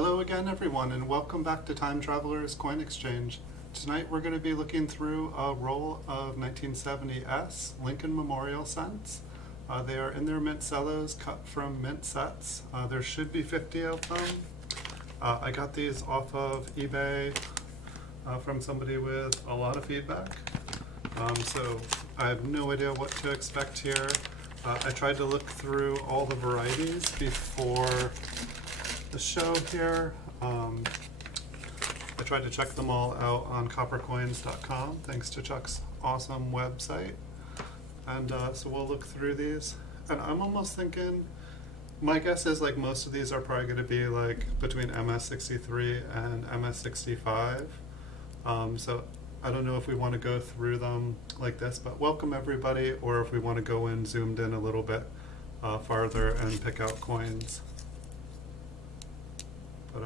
Hello again, everyone, and welcome back to Time Traveler's Coin Exchange. Tonight we're going to be looking through a roll of 1970s Lincoln Memorial cents. They are in their Mint Cellos, cut from mint sets. There should be 50 of them. I got these off of eBay from somebody with a lot of feedback. So I have no idea what to expect here. I tried to look through all the varieties before the show here. I tried to check them all out on coppercoins.com, thanks to Chuck's awesome website. And so we'll look through these. And I'm almost thinking, my guess is like most of these are probably going to be like between MS63 and MS65. So I don't know if we want to go through them like this, but welcome everybody, or if we want to go in zoomed in a little bit farther and pick out coins. But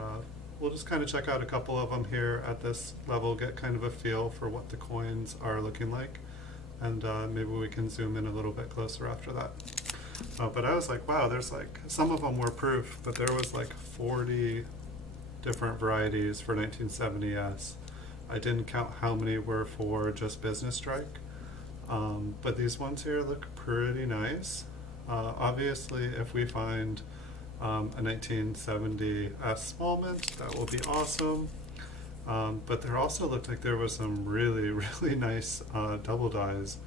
we'll just kind of check out a couple of them here at this level, get kind of a feel for what the coins are looking like, and maybe we can zoom in a little bit closer after that. But I was like, wow, there's like, some of them were proof, but there was like 40 different varieties for 1970s. I didn't count how many were for just business strike, but these ones here look pretty nice. Obviously, if we find a 1970s small mint, that will be awesome. But there also looked like there was some really nice double dies.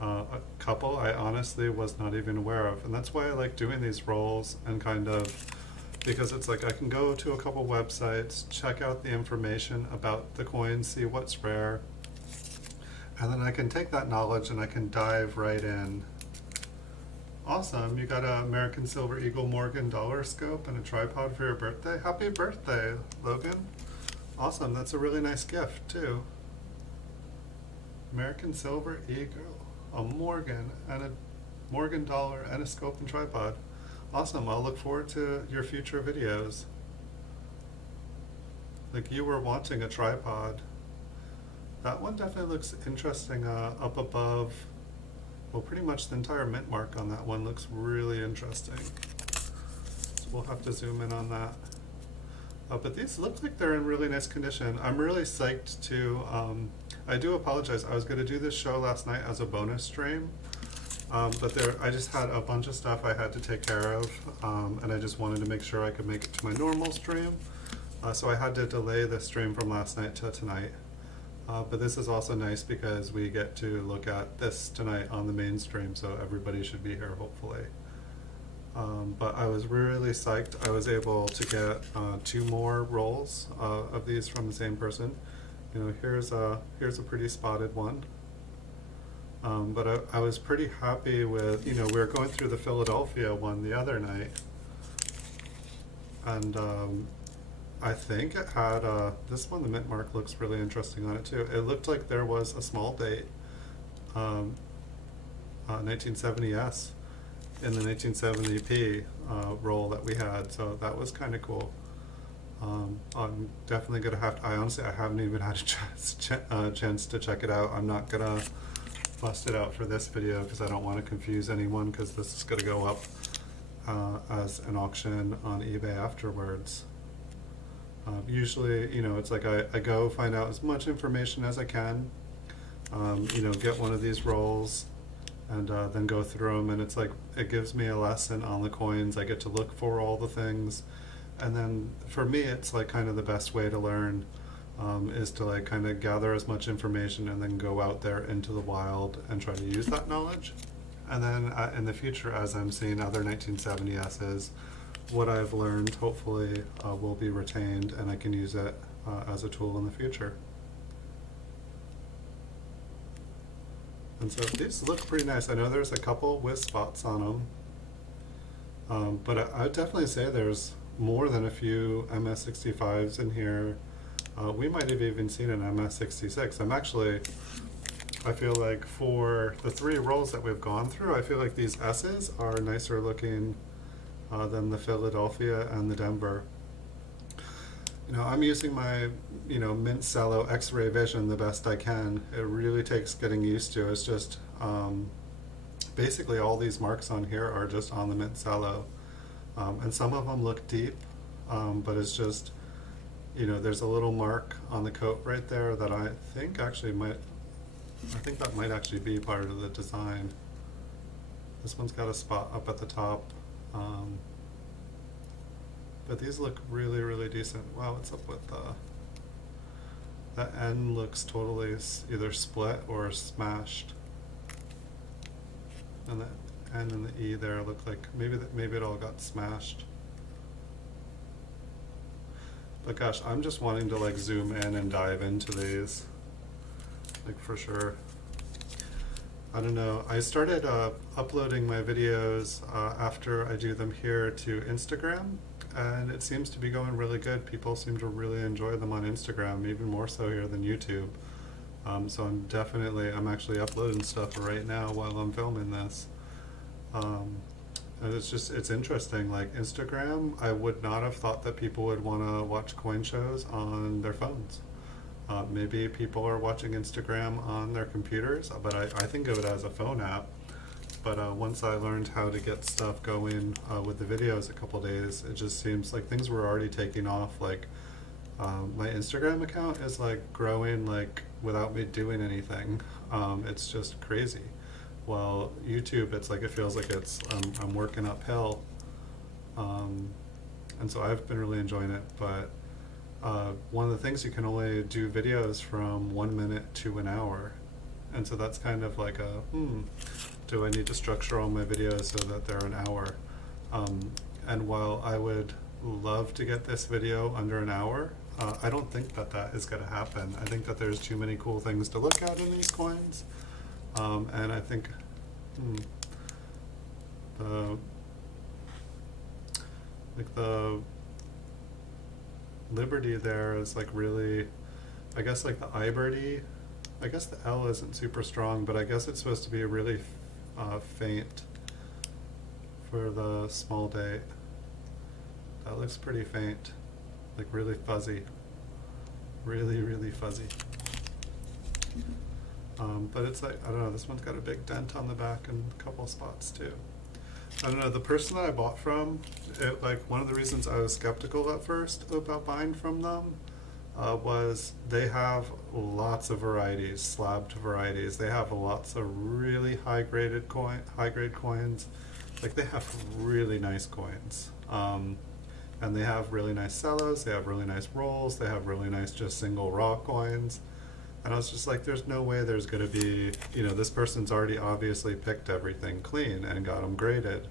A couple I honestly was not even aware of, and that's why I like doing these rolls, and kind of, because it's like I can go to a couple websites, check out the information about the coins, see what's rare, and then I can take that knowledge and I can dive right in. Awesome, you got an American Silver Eagle Morgan dollar scope and a tripod for your birthday. Happy birthday, Logan. Awesome, that's a really nice gift too. American Silver Eagle, a Morgan, and a Morgan dollar, and a scope and tripod. Awesome, I'll look forward to your future videos. Like, you were wanting a tripod. That one definitely looks interesting up above. Well, pretty much the entire mint mark on that one looks really interesting. So we'll have to zoom in on that. But these look like they're in really nice condition. I'm really psyched to, I do apologize, I was going to do this show last night as a bonus stream, but I just had a bunch of stuff I had to take care of, and I just wanted to make sure I could make it to my normal stream. So I had to delay the stream from last night to tonight. But this is also nice because we get to look at this tonight on the main stream, so everybody should be here hopefully. But I was really psyched. I was able to get 2 more rolls of these from the same person. You know, here's a pretty spotted one. But I was pretty happy with, you know, we were going through the Philadelphia one the other night, and I think it had, this one, the mint mark looks really interesting on it too. It looked like there was a small date, 1970s, in the 1970p roll that we had, so that was kind of cool. I'm definitely going to have to, I haven't even had a chance to check it out. I'm not going to bust it out for this video because I don't want to confuse anyone, because this is going to go up as an auction on eBay afterwards. Usually, you know, it's like I go find out as much information as I can, you know, get one of these rolls, and then go through them, and it's like, it gives me a lesson on the coins. I get to look for all the things, and then for me it's like kind of the best way to learn, is to like kind of gather as much information and then go out there into the wild and try to use that knowledge. And then in the future, as I'm seeing other 1970s, what I've learned hopefully will be retained, and I can use it as a tool in the future. And so these look pretty nice. I know there's a couple with spots on them, but I would definitely say there's more than a few MS65s in here. We might have even seen an MS66. I feel like for the 3 rolls that we've gone through, I feel like these S's are nicer looking than the Philadelphia and the Denver. You know, I'm using my, you know, Mint Cello X-ray vision the best I can. It really takes getting used to. It's just basically all these marks on here are just on the Mint Cello, and some of them look deep, but it's just, you know, there's a little mark on the coat right there that I think actually might, I think that might actually be part of the design. This one's got a spot up at the top. But these look really, really decent. Wow, what's up with that N looks totally either split or smashed. And the N and the E there look like maybe it all got smashed. But gosh, I'm just wanting to like zoom in and dive into these, like for sure. I don't know, I started uploading my videos after I do them here to Instagram, and it seems to be going really good. People seem to really enjoy them on Instagram, even more so here than YouTube. So I'm actually uploading stuff right now while I'm filming this. And it's interesting, like Instagram, I would not have thought that people would want to watch coin shows on their phones. Maybe people are watching Instagram on their computers, but I think of it as a phone app. But once I learned how to get stuff going with the videos a couple days, it just seems like things were already taking off. Like my Instagram account is like growing like without me doing anything. It's just crazy. Well, YouTube, it's like it feels like it's I'm working uphill, and so I've been really enjoying it. But one of the things, you can only do videos from 1 minute to an hour, and so that's kind of like a do I need to structure all my videos so that they're an hour? And while I would love to get this video under an hour, I don't think that is going to happen. I think that there's too many cool things to look at in these coins. And I think the Liberty there is like really, I guess like the iBirdie, I guess the L isn't super strong, but I guess it's supposed to be really faint for the small date. That looks pretty faint, like really fuzzy, really, really fuzzy. But it's like, I don't know, this one's got a big dent on the back and a couple spots too. I don't know, the person that I bought from, like one of the reasons I was skeptical at first about buying from them was they have lots of varieties, slabbed varieties. They have lots of really high grade coins. Like they have really nice coins. And they have really nice cellos, they have really nice rolls, they have really nice just single raw coins. And I was just like, there's no way there's going to be, you know, this person's already obviously picked everything clean and got them graded.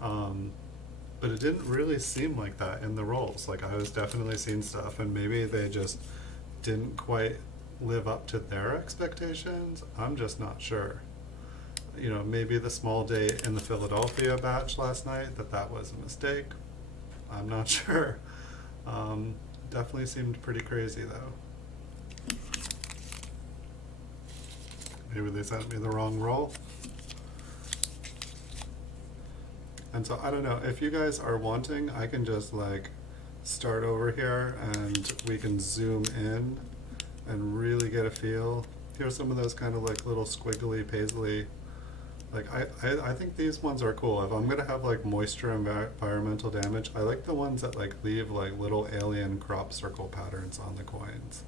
But it didn't really seem like that in the rolls. Like I was definitely seeing stuff, and maybe they just didn't quite live up to their expectations. I'm just not sure. You know, maybe the small date in the Philadelphia batch last night, that was a mistake. I'm not sure. Definitely seemed pretty crazy though. Maybe they sent me the wrong roll. And so I don't know, if you guys are wanting, I can just like start over here and we can zoom in and really get a feel. Here's some of those kind of like little squiggly paisley. Like I think these ones are cool. If I'm gonna have like moisture and environmental damage, I like the ones that like leave like little alien crop circle patterns on the coins.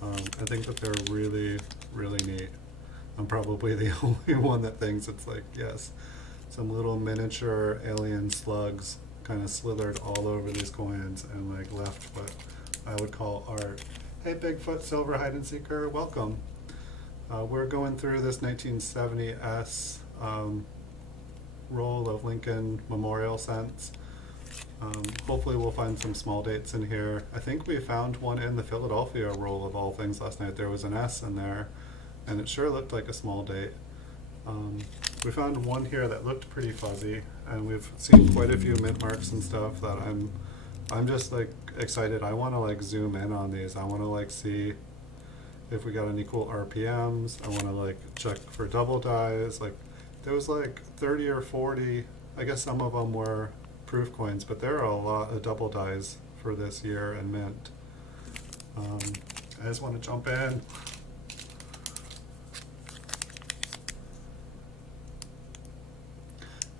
I think that they're really, really neat. I'm probably the only one that thinks it's like, yes, some little miniature alien slugs kind of slithered all over these coins and like left what I would call art. Hey Bigfoot Silver Hide and Seeker, welcome. We're going through this 1970s roll of Lincoln Memorial cents. Hopefully we'll find some small dates in here. I think we found one in the Philadelphia roll of all things last night. There was an S in there, and it sure looked like a small date. We found one here that looked pretty fuzzy, and we've seen quite a few mint marks and stuff that I'm just like excited. I want to like zoom in on these. I want to like see if we got any cool RPMs. I want to like check for double dies. Like there was like 30 or 40, I guess some of them were proof coins, but there are a lot of double dies for this year in mint. I just want to jump in.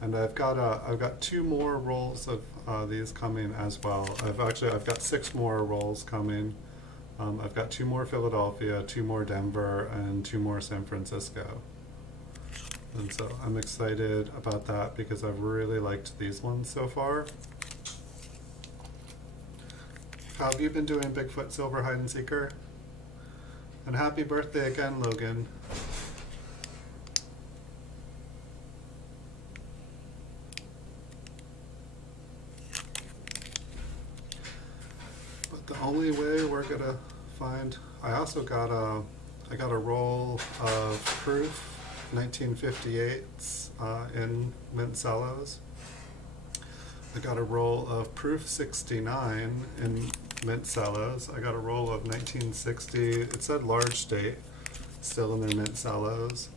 And I've got 2 more rolls of these coming as well. I've got 6 more rolls coming. I've got 2 more Philadelphia, 2 more Denver, and 2 more San Francisco. And so I'm excited about that because I've really liked these ones so far. How have you been doing, Bigfoot Silver Hide and Seeker? And happy birthday again, Logan. But the only way we're gonna find, I got a roll of proof 1958s in Mint Cellos. I got a roll of proof 69 in Mint Cellos. I got a roll of 1960, it said large date, still in their Mint Cellos.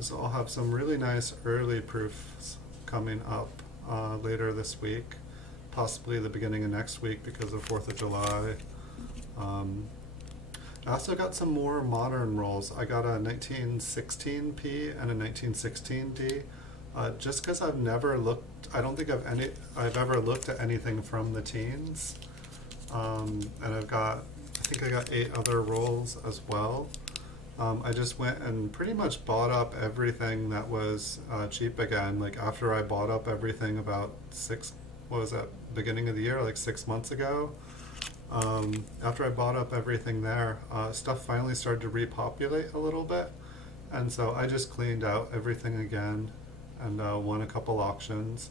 So I'll have some really nice early proofs coming up later this week, possibly the beginning of next week because of 4th of July. I also got some more modern rolls. I got a 1916P and a 1916D. Just because I've never looked, I don't think I've ever looked at anything from the teens. And I think I got 8 other rolls as well. I just went and pretty much bought up everything that was cheap again. Like after I bought up everything about beginning of the year, like 6 months ago. After I bought up everything there, stuff finally started to repopulate a little bit. And so I just cleaned out everything again and won a couple auctions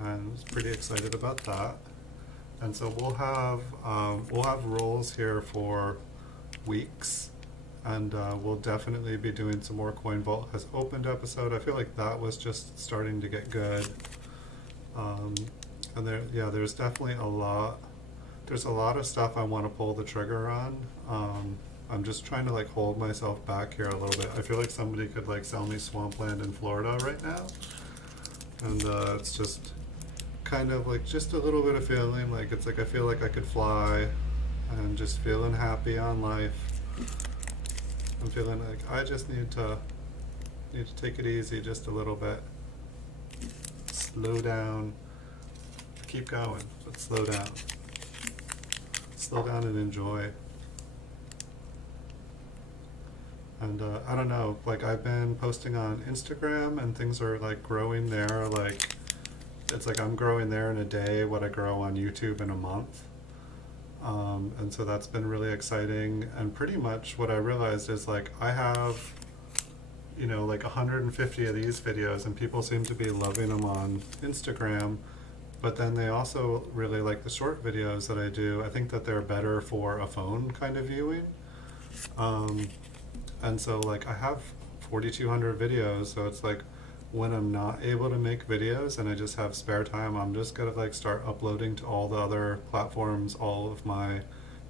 and was pretty excited about that. And so we'll have rolls here for weeks, and we'll definitely be doing some more Coin Vault has opened episode. I feel like that was just starting to get good. And there's definitely there's a lot of stuff I want to pull the trigger on. I'm just trying to like hold myself back here a little bit. I feel like somebody could like sell me swampland in Florida right now. And it's just kind of like just a little bit of feeling like it's like I feel like I could fly and just feeling happy on life. I'm feeling like I just need to take it easy just a little bit. Slow down. Keep going, but slow down. Slow down and enjoy. And I don't know, like I've been posting on Instagram and things are like growing there. Like it's like I'm growing there in a day what I grow on YouTube in a month. And so that's been really exciting. And pretty much what I realized is like I have, like 150 of these videos and people seem to be loving them on Instagram. But then they also really like the short videos that I do. I think that they're better for a phone kind of viewing. And so like I have 4,200 videos, so it's like when I'm not able to make videos and I just have spare time, I'm just gonna like start uploading to all the other platforms, all of my,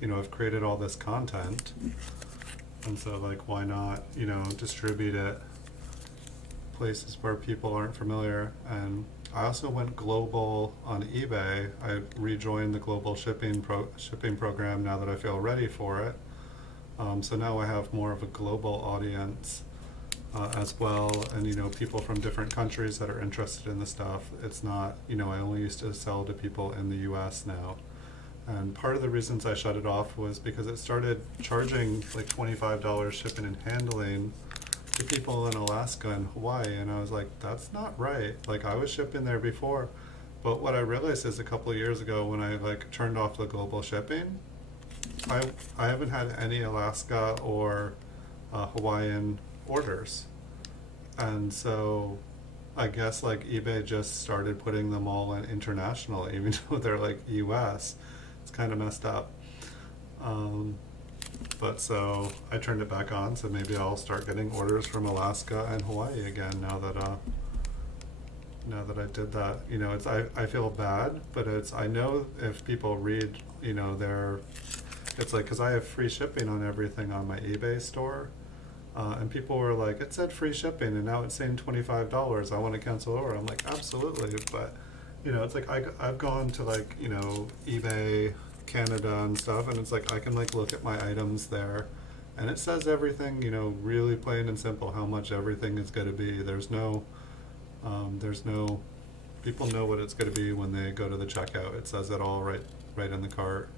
I've created all this content. And so like why not, distribute it places where people aren't familiar. And I also went global on eBay. I rejoined the global shipping program now that I feel ready for it. So now I have more of a global audience as well, and people from different countries that are interested in the stuff. It's not, I only used to sell to people in the US now. And part of the reasons I shut it off was because it started charging like $25 shipping and handling to people in Alaska and Hawaii, and I was like, that's not right. Like I was shipping there before, but what I realized is a couple of years ago when I like turned off the global shipping, I haven't had any Alaska or Hawaiian orders. And so I guess like eBay just started putting them all in international, even though they're like US. It's kind of messed up. But so I turned it back on, so maybe I'll start getting orders from Alaska and Hawaii again now that I did that. I feel bad, but I know if people read, it's like, because I have free shipping on everything on my eBay store. And people were like, it said free shipping and now it's saying $25. I want to cancel order. I'm like, absolutely. But, it's like I've gone to like, eBay Canada and stuff, and it's like I can like look at my items there and it says everything, really plain and simple how much everything is going to be. There's no There's no, people know what it's going to be when they go to the checkout. It says it all right in the cart.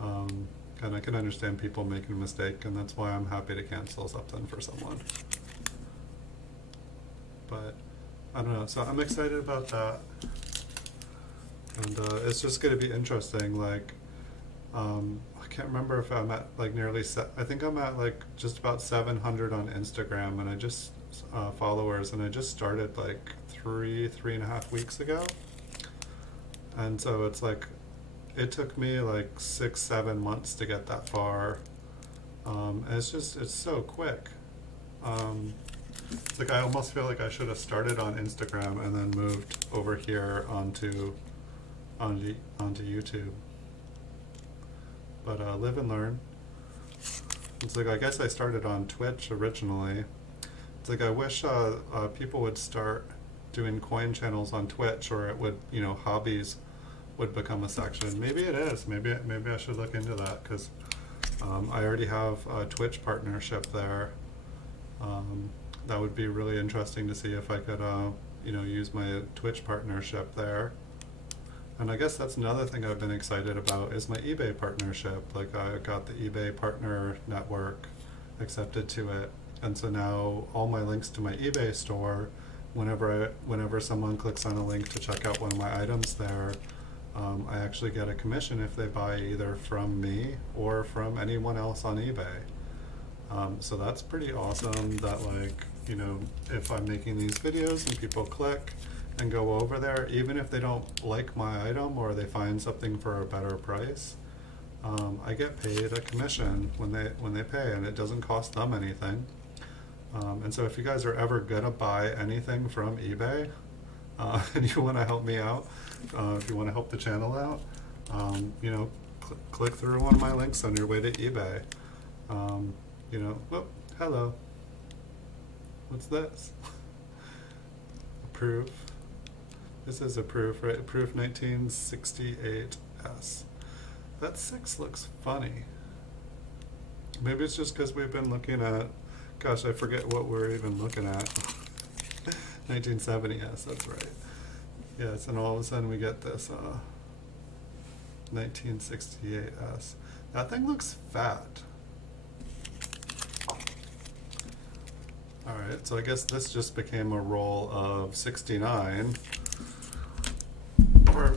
And I can understand people making a mistake, and that's why I'm happy to cancel something for someone. But I don't know, so I'm excited about that. And it's just going to be interesting. Like, I can't remember if I'm at like I think I'm at like just about 700 on Instagram, and I just followers, and I just started like three and a half weeks ago. And so it's like, it took me like 6-7 months to get that far. And it's so quick. It's like I almost feel like I should have started on Instagram and then moved over here onto YouTube. But live and learn. It's like, I guess I started on Twitch originally. It's like, I wish people would start doing coin channels on Twitch, or it would, hobbies would become a section. Maybe it is. Maybe I should look into that, because I already have a Twitch partnership there. That would be really interesting to see if I could, use my Twitch partnership there. And I guess that's another thing I've been excited about is my eBay partnership. Like, I got the eBay partner network accepted to it, and so now all my links to my eBay store, whenever someone clicks on a link to check out one of my items there, I actually get a commission if they buy either from me or from anyone else on eBay. So that's pretty awesome that, like, if I'm making these videos and people click and go over there, even if they don't like my item or they find something for a better price, I get paid a commission when they pay, and it doesn't cost them anything. And so if you guys are ever gonna buy anything from eBay, and you want to help me out, if you want to help the channel out, click through one of my links on your way to eBay. Whoop, hello. What's this? Proof. This is a proof, right? Proof 1968S. That 6 looks funny. Maybe it's just because we've been looking at, gosh, I forget what we're even looking at. 1970S, that's right. Yes, and all of a sudden we get this 1968S. That thing looks fat. Alright, so I guess this just became a roll of 69. Or,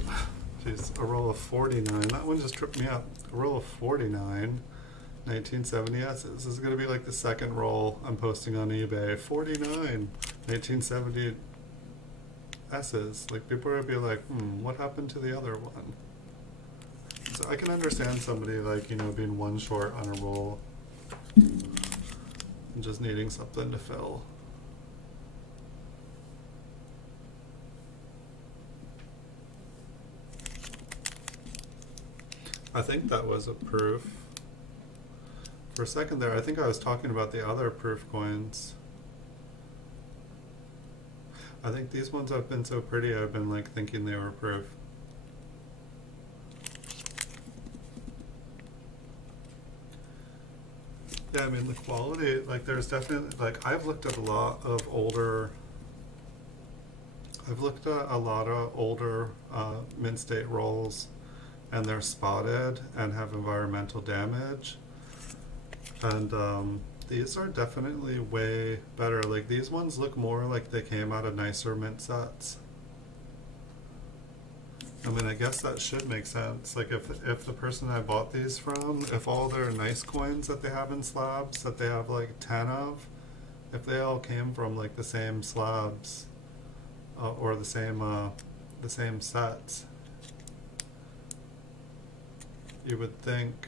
geez, a roll of 49. That one just tripped me up. A roll of 49 1970S. This is going to be like the second roll I'm posting on eBay. 49 1970 S's. Like, people are going to be like, what happened to the other one? So I can understand somebody, like, being one short on a roll and just needing something to fill. I think that was a proof. For a second there, I think I was talking about the other proof coins. I think these ones have been so pretty, I've been like thinking they were proof. Yeah, I mean, the quality, like, there's definitely, like, I've looked at a lot of older Mint State rolls, and they're spotted and have environmental damage. And these are definitely way better. Like, these ones look more like they came out of nicer mint sets. I mean, I guess that should make sense. Like, if the person I bought these from, if all their nice coins that they have in slabs, that they have like 10 of, if they all came from like the same slabs, or the same sets, you would think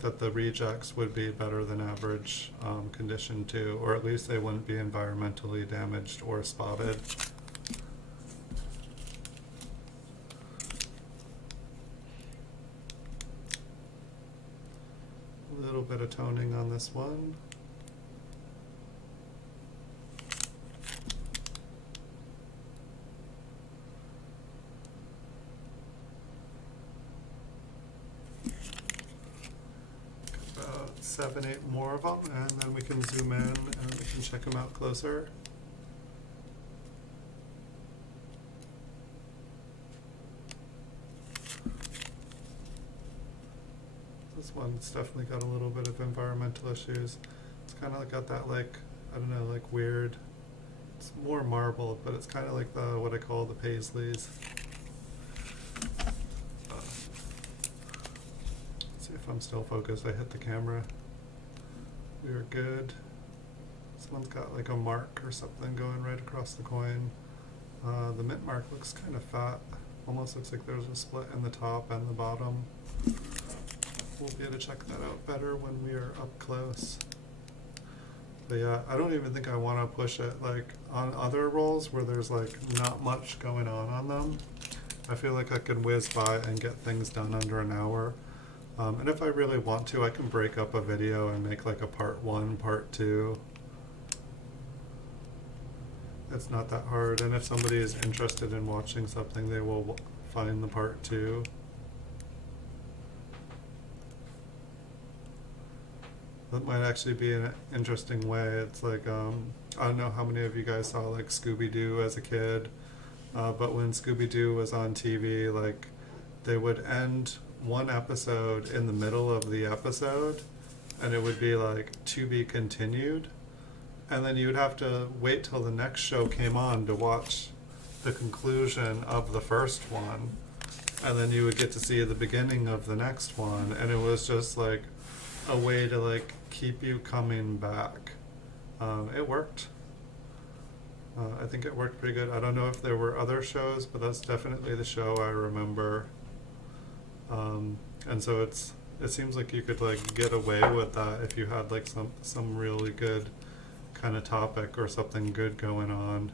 that the rejects would be better than average condition too, or at least they wouldn't be environmentally damaged or spotted. A little bit of toning on this one. 7, 8 more of them, and then we can zoom in and we can check them out closer. This one's definitely got a little bit of environmental issues. It's kind of got that, like, I don't know, like weird, it's more marbled, but it's kind of like the, what I call the paisleys. Let's see if I'm still focused. I hit the camera. We are good. This one's got like a mark or something going right across the coin. The mint mark looks kind of fat. Almost looks like there's a split in the top and the bottom. We'll be able to check that out better when we are up close. But yeah, I don't even think I want to push it like on other rolls where there's like not much going on them. I feel like I can whiz by and get things done under an hour. And if I really want to, I can break up a video and make like a part 1, part 2. It's not that hard, and if somebody is interested in watching something, they will find the part 2. That might actually be an interesting way. It's like, I don't know how many of you guys saw like Scooby-Doo as a kid, but when Scooby-Doo was on TV, like they would end one episode in the middle of the episode, and it would be like to be continued, and then you would have to wait till the next show came on to watch the conclusion of the first one, and then you would get to see the beginning of the next one, and it was just like a way to like keep you coming back. It worked. I think it worked pretty good. I don't know if there were other shows, but that's definitely the show I remember. And so it seems like you could like get away with that if you had like some really good kind of topic or something good going on.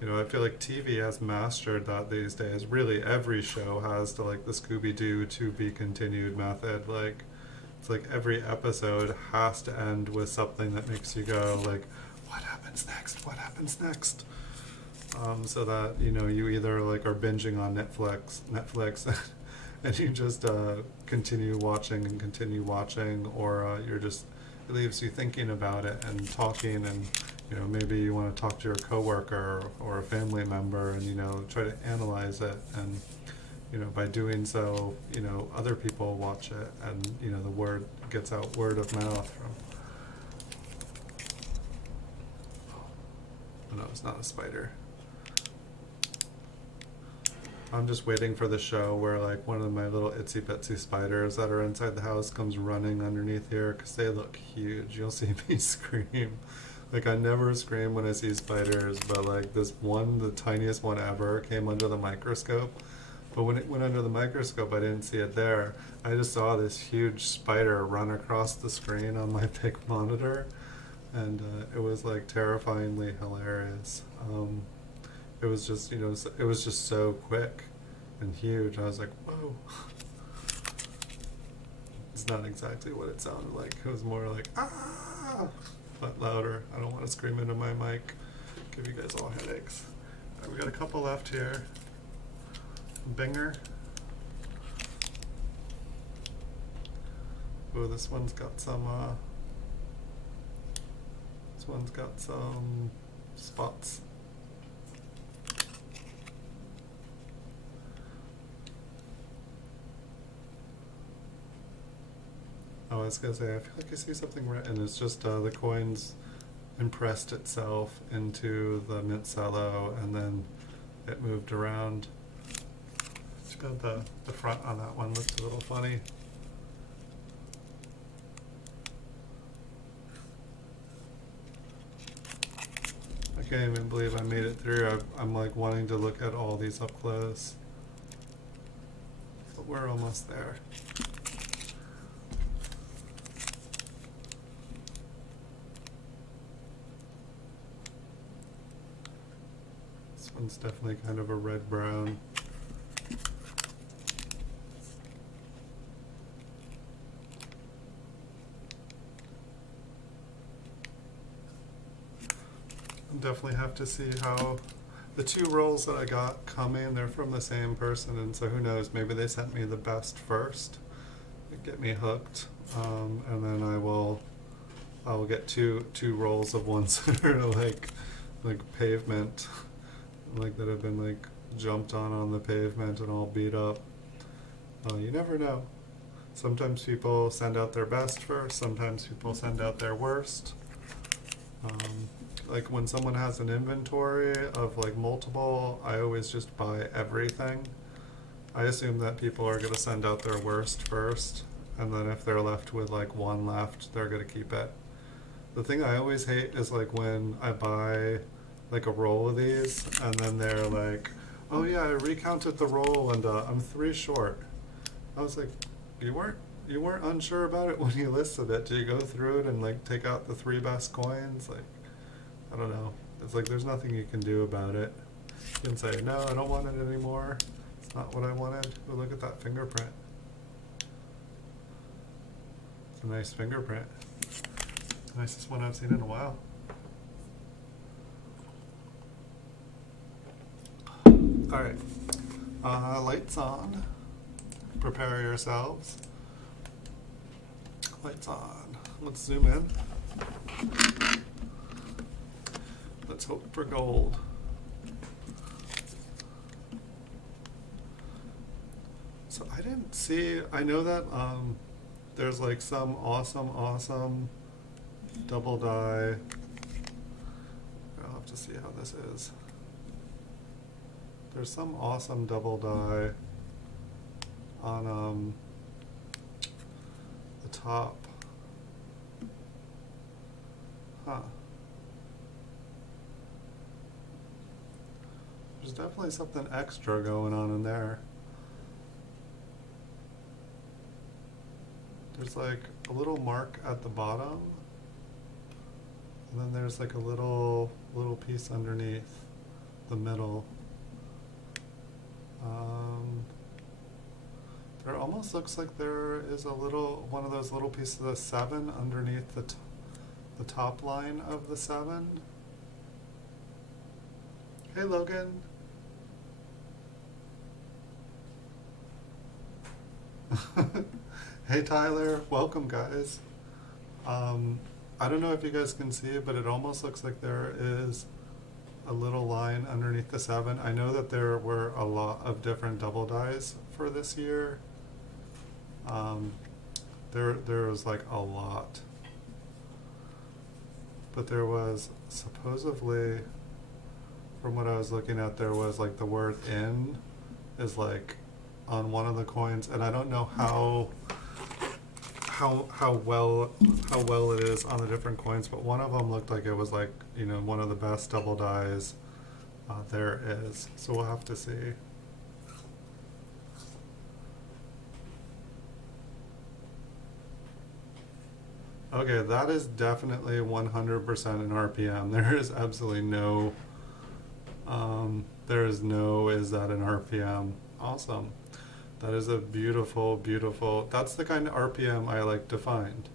You know, I feel like TV has mastered that these days. Really, every show has the like the Scooby-Doo to be continued method. Like, it's like every episode has to end with something that makes you go like, what happens next? What happens next? So that, you know, you either like are binging on Netflix and you just continue watching, or you're just, it leaves you thinking about it and talking, and you know, maybe you want to talk to your coworker or a family member and, you know, try to analyze it, and you know, by doing so, you know, other people watch it, and you know, the word gets out, word of mouth from. Oh no, it's not a spider. I'm just waiting for the show where like one of my little itsy bitsy spiders that are inside the house comes running underneath here, because they look huge. You'll see me scream. Like, I never scream when I see spiders, but like this one, the tiniest one ever, came under the microscope. But when it went under the microscope, I didn't see it there. I just saw this huge spider run across the screen on my big monitor, and it was like terrifyingly hilarious. It was just, you know, it was just so quick and huge. I was like, whoa. It's not exactly what it sounded like. It was more like, ah, but louder. I don't want to scream into my mic, give you guys all headaches. All right, we got a couple left here. Binger. Oh, this one's got some spots. Oh, I was gonna say, I feel like I see something written. It's just the coins impressed itself into the Mint Cello, and then it moved around. It's got the front on that one looks a little funny. I can't even believe I made it through. I'm like wanting to look at all these up close, but we're almost there. This one's definitely kind of a red-brown. Definitely have to see how the 2 rolls that I got come in. They're from the same person, and so who knows, maybe they sent me the best first. get me hooked, and then I will get two rolls of ones that are like pavement, like that have been like jumped on the pavement and all beat up. You never know. Sometimes people send out their best first, sometimes people send out their worst. Like when someone has an inventory of like multiple, I always just buy everything. I assume that people are going to send out their worst first, and then if they're left with like one left, they're going to keep it. The thing I always hate is like when I buy like a roll of these, and then they're like, oh yeah, I recounted the roll and I'm 3 short. I was like, you weren't unsure about it when you listed it. Did you go through it and like take out the 3 best coins? Like, I don't know. It's like there's nothing you can do about it. You can say, no, I don't want it anymore. It's not what I wanted. But look at that fingerprint. It's a nice fingerprint. Nicest one I've seen in a while. Alright. Lights on. Prepare yourselves. Lights on. Let's zoom in. Let's hope for gold. So I didn't see, I know that there's like some awesome double die. I'll have to see how this is. There's some awesome double die on the top. Huh. There's definitely something extra going on in there. There's like a little mark at the bottom, and then there's like a little piece underneath the middle. There almost looks like there is a little, one of those little pieces of 7 underneath the top line of the 7. Hey Logan. Hey Tyler, welcome guys. I don't know if you guys can see it, but it almost looks like there is a little line underneath the 7. I know that there were a lot of different double dies for this year. There was like a lot. But there was supposedly, from what I was looking at, there was like the word in is like on one of the coins, and I don't know how well it is on the different coins, but one of them looked like it was like, you know, one of the best double dies there is. So we'll have to see. Okay, that is definitely 100% an RPM. There is absolutely no, is that an RPM? Awesome. That is a beautiful, that's the kind of RPM I like to find.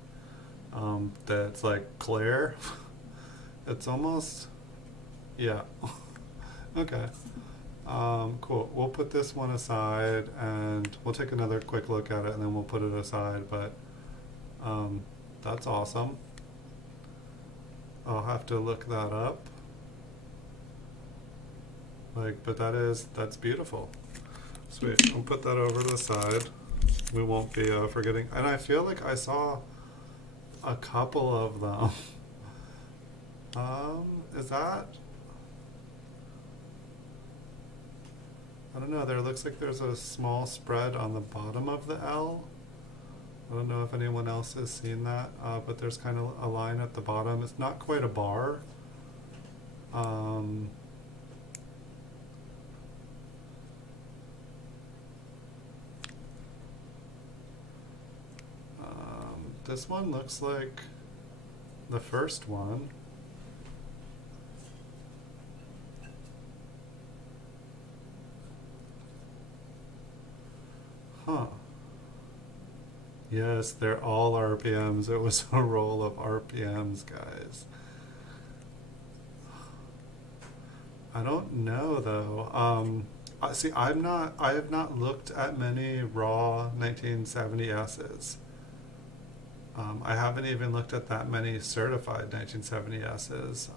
That's like clear. It's almost, yeah. Okay. Cool. We'll put this one aside and we'll take another quick look at it and then we'll put it aside, but that's awesome. I'll have to look that up. Like, but that's beautiful. Sweet. I'll put that over to the side. We won't be forgetting. And I feel like I saw a couple of them. Is that? I don't know. There looks like there's a small spread on the bottom of the L. I don't know if anyone else has seen that, but there's kind of a line at the bottom. It's not quite a bar. This one looks like the first one. Huh. Yes, they're all RPMs. It was a roll of RPMs, guys. I don't know though. See, I have not looked at many raw 1970Ss. I haven't even looked at that many certified 1970Ss.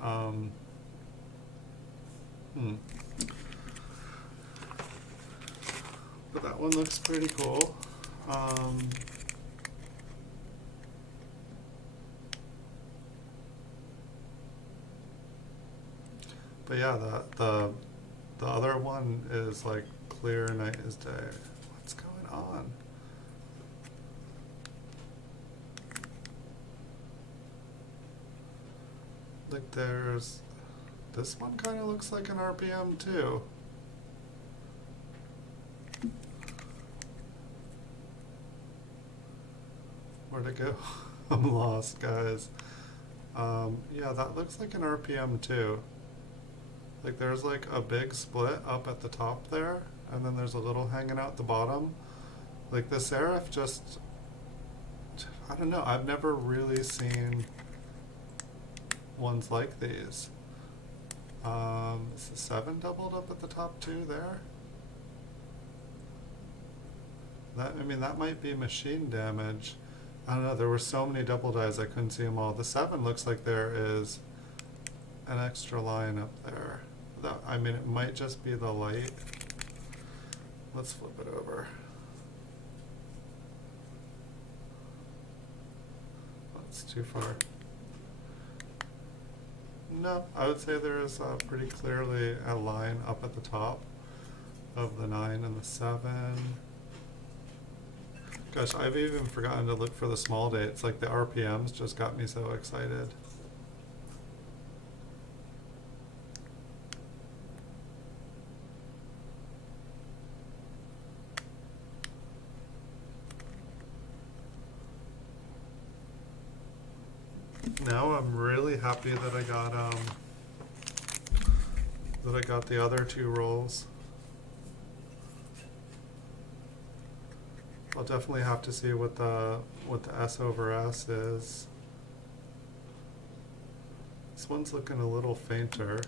Hmm. But that one looks pretty cool. But yeah, the other one is like clear night as day. What's going on? Like there's, this one kind of looks like an RPM too. Where'd it go? I'm lost, guys. Yeah, that looks like an RPM too. Like there's like a big split up at the top there, and then there's a little hanging out the bottom. Like the serif just, I don't know, I've never really seen ones like these. Is the 7 doubled up at the top too there? That, I mean, that might be machine damage. I don't know, there were so many double dies I couldn't see them all. The 7 looks like there is an extra line up there. That, I mean, it might just be the light. Let's flip it over. That's too far. No, I would say there is pretty clearly a line up at the top of the 9 and the 7. Gosh, I've even forgotten to look for the small dates. Like the RPMs just got me so excited. Now I'm really happy that I got the other 2 rolls. I'll definitely have to see what the S over S is. This one's looking a little fainter.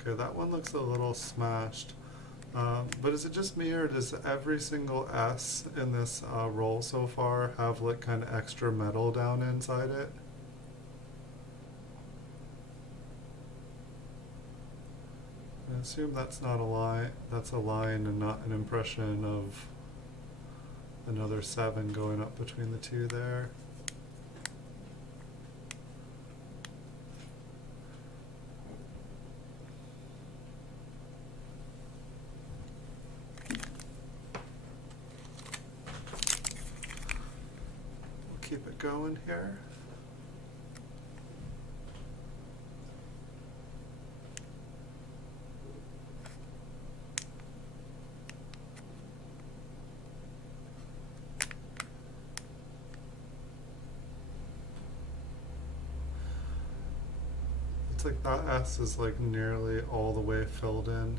Okay, that one looks a little smashed. But is it just me, or does every single S in this roll so far have like kind of extra metal down inside it? I assume that's not a line, that's a line and not an impression of another 7 going up between the 2 there. We'll keep it going here. Like that S is like nearly all the way filled in.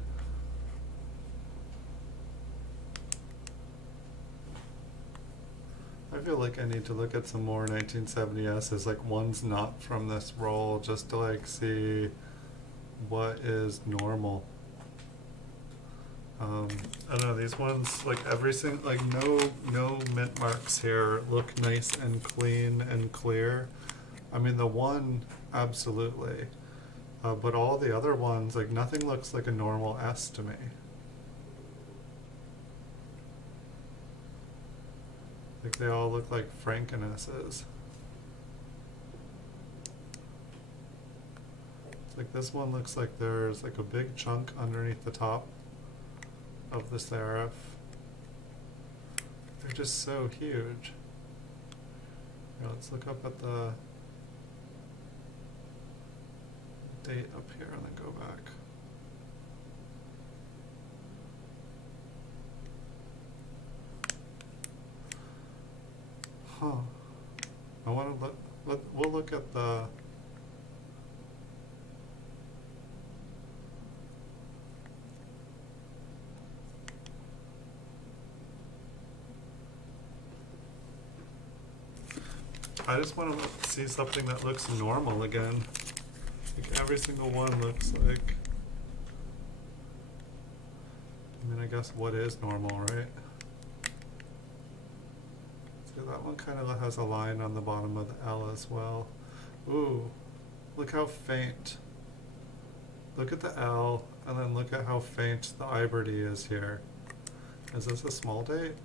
I feel like I need to look at some more 1970S's, like ones not from this roll, just to like see what is normal. I don't know, these ones, like every single, like no mint marks here look nice and clean and clear. I mean, the one, absolutely. But all the other ones, like nothing looks like a normal S to me. Like they all look like Franken S's. It's like this one looks like there's like a big chunk underneath the top of the serif. They're just so huge. Here, let's look up at the date up here and then go back. Huh. I want to we'll look at the I just want to see something that looks normal again. Like every single one looks like guess what is normal, right? So that one kind of has a line on the bottom of the L as well. Ooh, look how faint. Look at the L, and then look at how faint the Iberty is here. Is this a small date?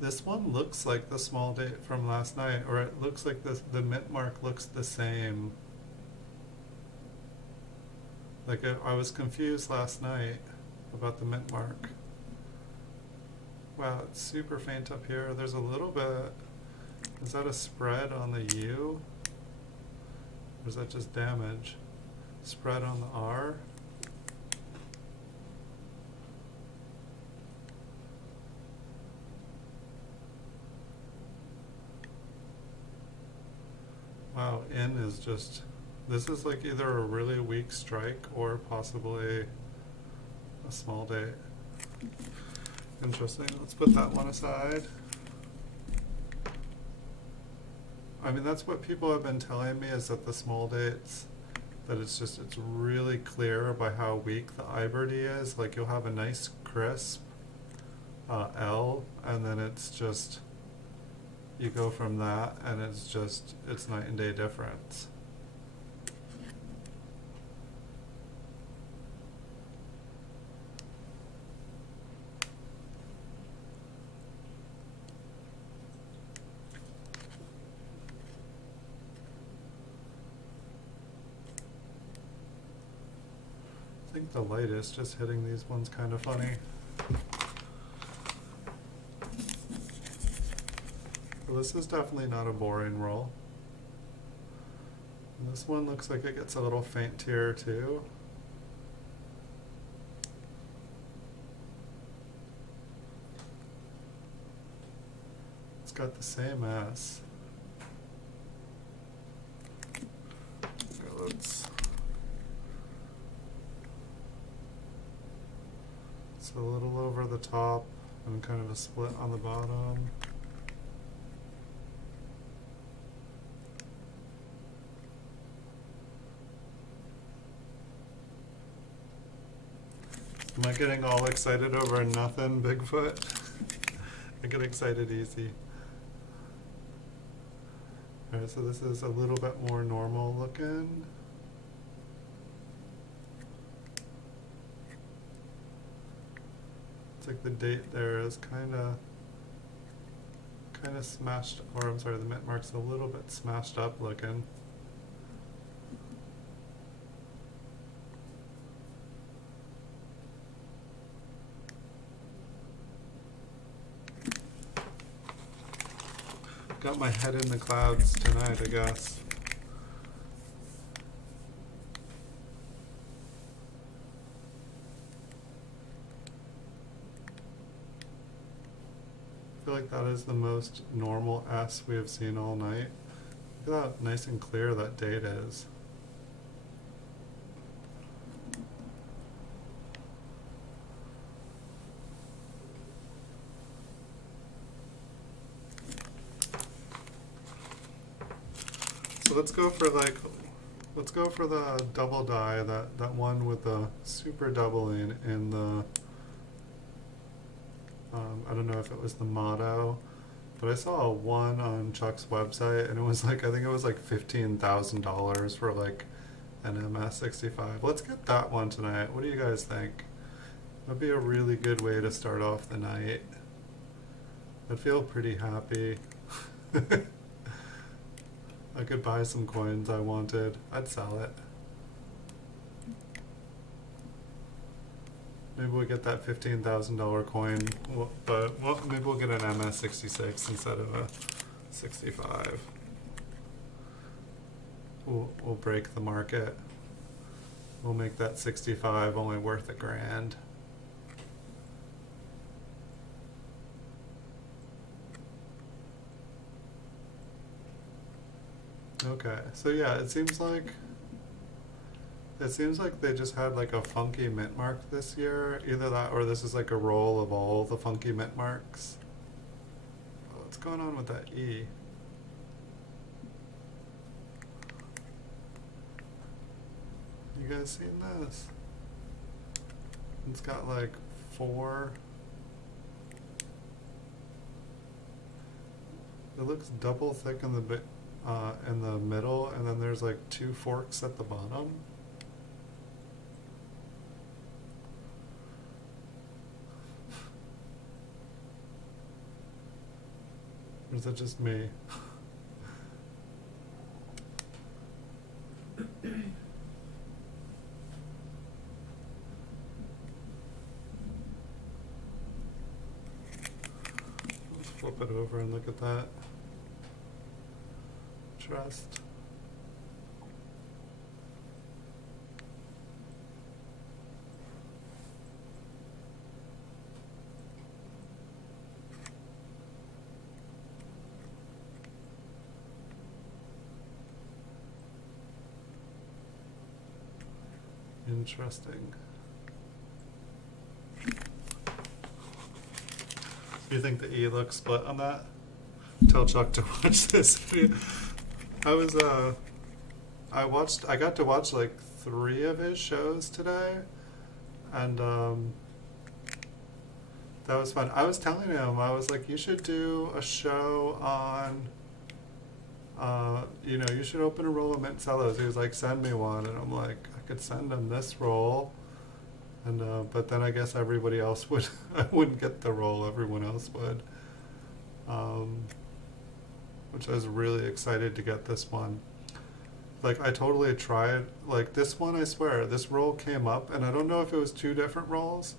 This one looks like the small date from last night, or it looks like the mint mark looks the same. Like I was confused last night about the mint mark. Wow, it's super faint up here. There's a little bit. Is that a spread on the U? Or is that just damage? Spread on the R? Wow, N is just, this is like either a really weak strike or possibly a small date. Interesting. Let's put that one aside. I mean, that's what people have been telling me, is that the small dates, that it's really clear by how weak the Iberty is. Like you'll have a nice crisp L, and then it's just, you go from that and it's night and day difference. I think the light is just hitting these ones kind of funny. Well, this is definitely not a boring roll. And this one looks like it gets a little faint here too. It's got the same S. Okay, it's a little over the top and kind of a split on the bottom. Am I getting all excited over nothing, Bigfoot? I get excited easy. Alright, so this is a little bit more normal looking. It's like the date there is kind of smashed, or I'm sorry, the mint mark's a little bit smashed up looking. Got my head in the clouds tonight, I guess. I feel like that is the most normal S we have seen all night. Look at how nice and clear that date is. So let's go for the double die, that one with the super doubling in the, I don't know if it was the motto, but I saw a one on Chuck's website and it was like, I think it was like $15,000 for like an MS65. Let's get that one tonight. What do you guys think? That'd be a really good way to start off the night. I'd feel pretty happy. I could buy some coins I wanted. I'd sell it. Maybe we'll get that $15,000 coin, but maybe we'll get an MS66 instead of a 65. We'll break the market. We'll make that 65 only worth $1,000. Okay, so yeah, it seems like It seems like they just had like a funky mint mark this year. Either that or this is like a roll of all the funky mint marks. What's going on with that E? You guys seen this? It's got like 4. It looks double thick in the middle, and then there's like 2 forks at the bottom. Or is that just me? Let's flip it over and look at that. Trust. Interesting. You think the E looks split on that? Tell Chuck to watch this video. I got to watch like 3 of his shows today, and that was fun. I was telling him, I was like, you should do a show on, you should open a roll of Mint Cellos. He was like, send me one, and I'm like, I could send him this roll, and but then I guess everybody else would, I wouldn't get the roll, everyone else would, which I was really excited to get this one. Like, I totally tried, like this one, I swear, this roll came up, and I don't know if it was 2 different rolls,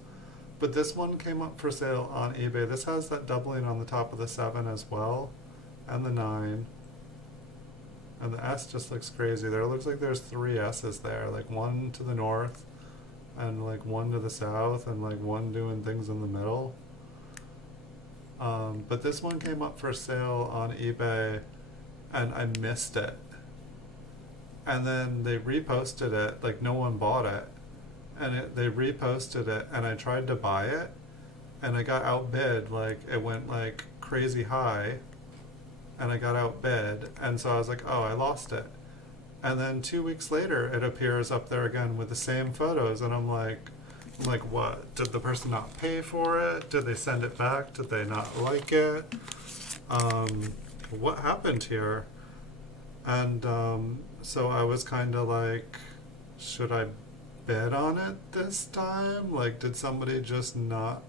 but this one came up for sale on eBay. This has that doubling on the top of the 7 as well, and the 9. And the S just looks crazy. There looks like there's 3 S's there, like 1 to the north, and like 1 to the south, and like 1 doing things in the middle. But this one came up for sale on eBay, and I missed it. And then they reposted it, like no one bought it. And they reposted it, and I tried to buy it, and I got outbid, like it went like crazy high, and I got outbid, and so I was like, oh, I lost it. And then 2 weeks later, it appears up there again with the same photos, and I'm like, what? Did the person not pay for it? Did they send it back? Did they not like it? What happened here? And so I was kind of like, should I bet on it this time? Like, did somebody just not,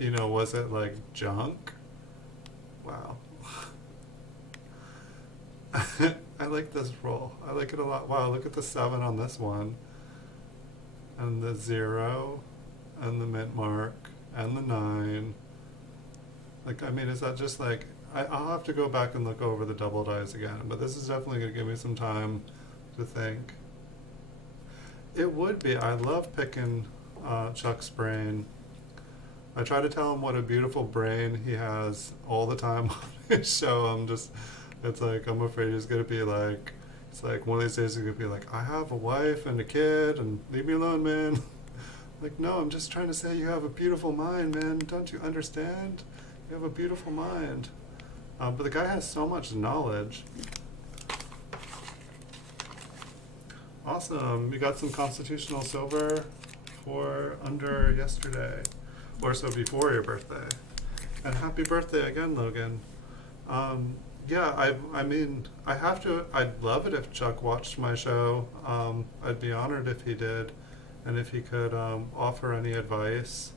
was it like junk? Wow. I like this roll. I like it a lot. Wow, look at the 7 on this one. And the 0. And the mint mark. And the 9. Like, I mean, is that just like... I'll have to go back and look over the double dice again. But this is definitely going to give me some time to think. It would be. I love picking Chuck's brain. I try to tell him what a beautiful brain he has all the time on his show. It's like, I'm afraid he's going to be like, it's like one of these days he's going to be like, I have a wife and a kid and leave me alone, man. Like, no, I'm just trying to say you have a beautiful mind, man. Don't you understand? You have a beautiful mind. But the guy has so much knowledge. Awesome. You got some constitutional silver for under yesterday. Or so before your birthday. And happy birthday again, Logan. Yeah, I mean, I'd love it if Chuck watched my show. I'd be honored if he did. And if he could offer any advice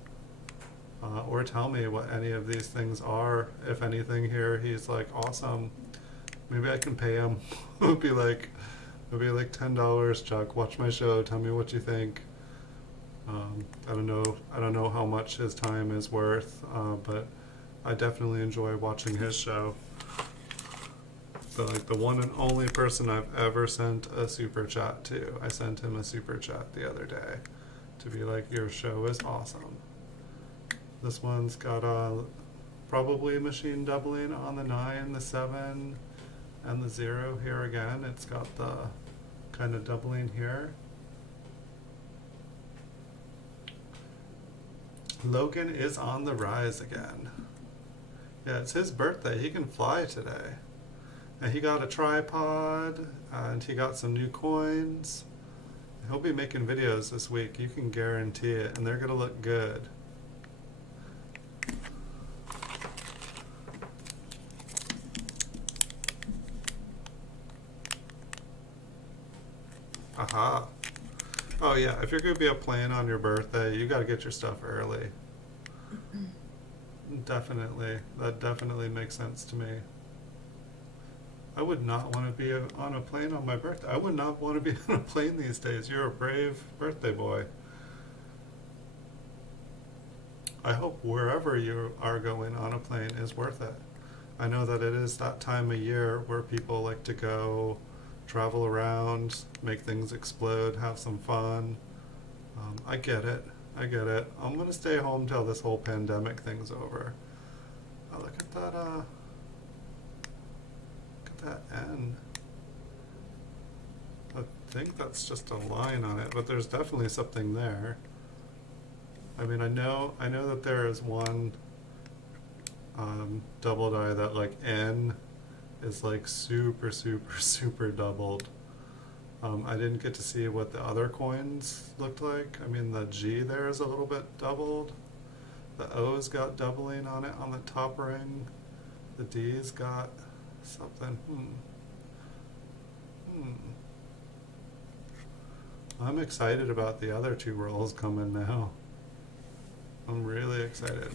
or tell me what any of these things are. If anything here, he's like, awesome. Maybe I can pay him. It'll be like $10, Chuck. Watch my show. Tell me what you think. I don't know how much his time is worth, but I definitely enjoy watching his show. But like the one and only person I've ever sent a super chat to, I sent him a super chat the other day to be like, your show is awesome. This one's got probably machine doubling on the 9, the 7, and the 0 here again. It's got the kind of doubling here. Logan is on the rise again. Yeah, it's his birthday. He can fly today. And he got a tripod, and he got some new coins. He'll be making videos this week, you can guarantee it, and they're gonna look good. Aha. Oh yeah, if you're gonna be up playing on your birthday, you gotta get your stuff early. Definitely. That definitely makes sense to me. I would not want to be on a plane on my birthday. I would not want to be on a plane these days. You're a brave birthday boy. I hope wherever you are going on a plane is worth it. I know that it is that time of year where people like to go travel around, make things explode, have some fun. I get it. I get it. I'm going to stay home till this whole pandemic thing's over. Oh, look at that, that N. I think that's just a line on it, but there's definitely something there. I mean, I know that there is one double die that like N is like super, super, super doubled. I didn't get to see what the other coins looked like. I mean, the G there is a little bit doubled. The O's got doubling on it on the top ring. The D's got something. I'm excited about the other two rolls coming now. I'm really excited.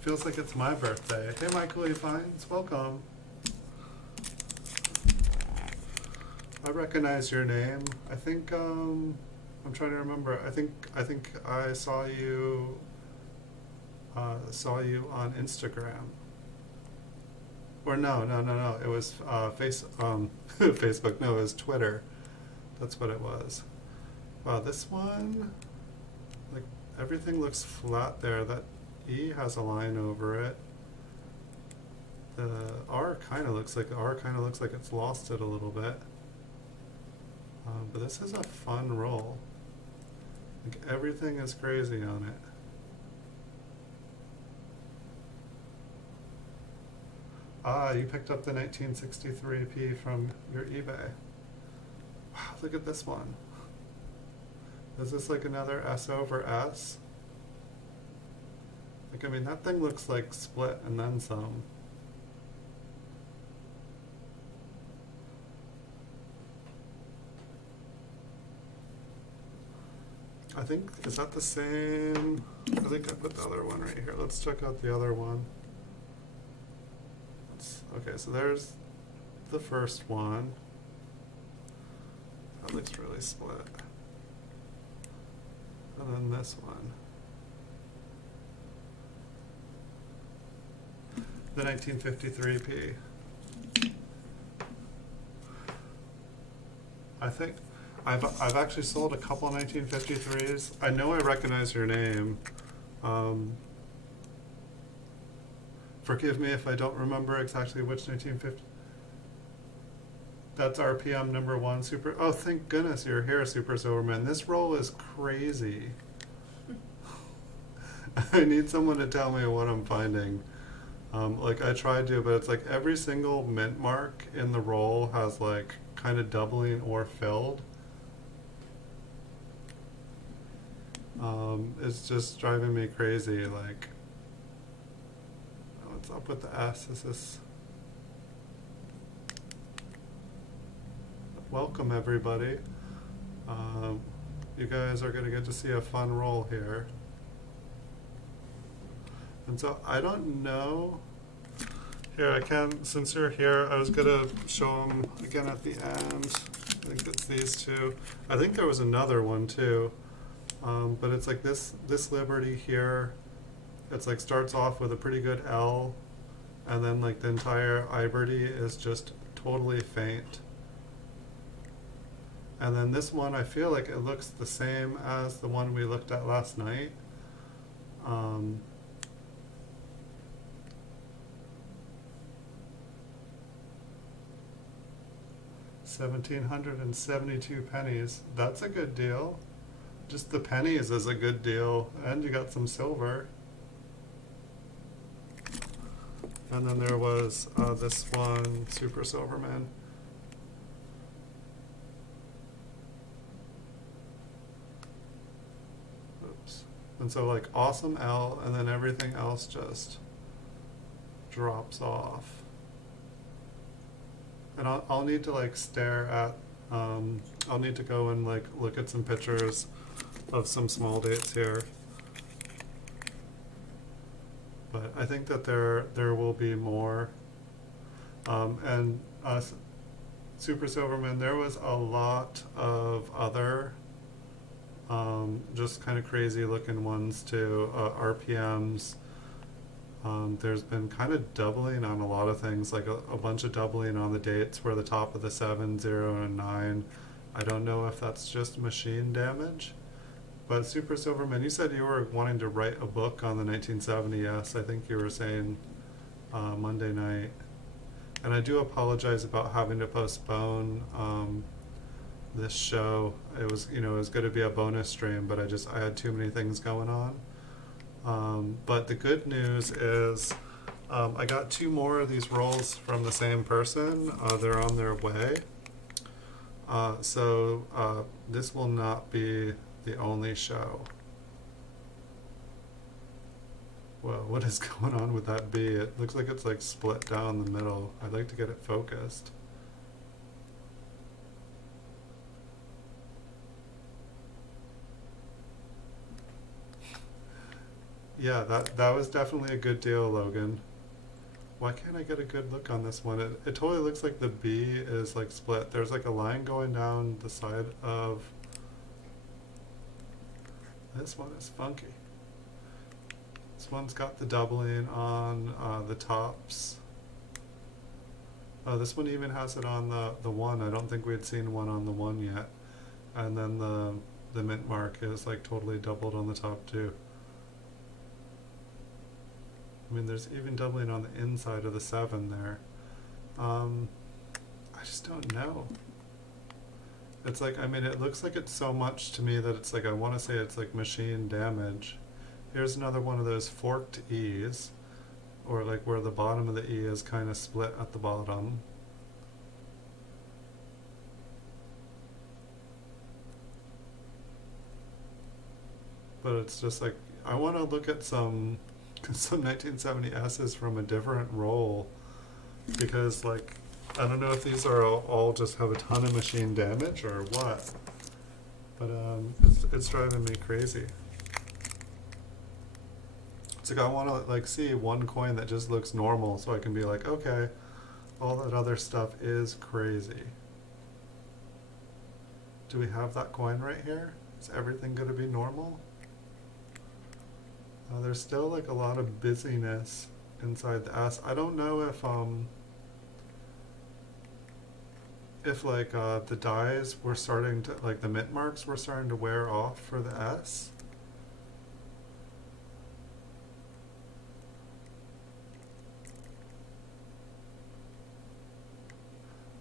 Feels like it's my birthday. Hey, Michael E. Fines, welcome. I recognize your name. I think I'm trying to remember. I think I saw you on Instagram. Or no. It was Facebook. No, it was Twitter. That's what it was. Wow, this one, like everything looks flat there. That E has a line over it. The R kind of looks like it's lost it a little bit. But this is a fun roll. Like everything is crazy on it. Ah, you picked up the 1963p from your eBay. Wow, look at this one. Is this like another S over S? Like, I mean, that thing looks like split and then some. I think, is that the same? I think I put the other one right here. Let's check out the other one. Okay, so there's the first one. That looks really split. And then this one. The 1953p. I think I've actually sold a couple 1953s. I know I recognize your name. Forgive me if I don't remember exactly which 1950. That's RPM number 1 super. Oh, thank goodness you're here, Super Silverman. This roll is crazy. I need someone to tell me what I'm finding. Like I tried to, but it's like every single mint mark in the roll has like kind of doubling or filled. It's just driving me crazy. Like, what's up with the S? Is this? Welcome everybody. You guys are gonna get to see a fun roll here. And so I don't know. Here I can, since you're here, I was gonna show them again at the end. I think it's these two. I think there was another one too. But it's like this Liberty here, it's like starts off with a pretty good L, and then like the entire Iberty is just totally faint. And then this one, I feel like it looks the same as the one we looked at last night. 1,772 pennies. That's a good deal. Just the pennies is a good deal, and you got some silver. And then there was this one, Super Silverman. Oops. And so like awesome L, and then everything else just drops off. And I'll need to like stare at, I'll need to go and like look at some pictures of some small dates here. But I think that there will be more. And Super Silverman, there was a lot of other just kind of crazy looking ones too. RPMs. There's been kind of doubling on a lot of things, like a bunch of doubling on the dates where the top of the 7, 0, and 9. I don't know if that's just machine damage. But Super Silverman, you said you were wanting to write a book on the 1970s. I think you were saying Monday night. And I do apologize about having to postpone this show. It was going to be a bonus stream, but I had too many things going on. But the good news is I got 2 more of these rolls from the same person. They're on their way. So this will not be the only show. Well, what is going on with that B? It looks like it's like split down the middle. I'd like to get it focused. Yeah, that was definitely a good deal, Logan. Why can't I get a good look on this one? It totally looks like the B is like split. There's like a line going down the side of this one is funky. This one's got the doubling on the tops. Oh, this one even has it on the 1. I don't think we had seen one on the 1 yet. And then the mint mark is like totally doubled on the top too. I mean, there's even doubling on the inside of the 7 there. I just don't know. It's like, I mean, it looks like it's so much to me that it's like, I want to say it's like machine damage. Here's another one of those forked E's, or like where the bottom of the E is kind of split at the bottom. But it's just like, I want to look at some 1970 S's from a different roll, because like, I don't know if these are all just have a ton of machine damage or what, but it's driving me crazy. It's like I want to like see one coin that just looks normal, so I can be like, okay, all that other stuff is crazy. Do we have that coin right here? Is everything going to be normal? There's still like a lot of busyness inside the S. I don't know if like the dies were starting to, like the mint marks were starting to wear off for the S.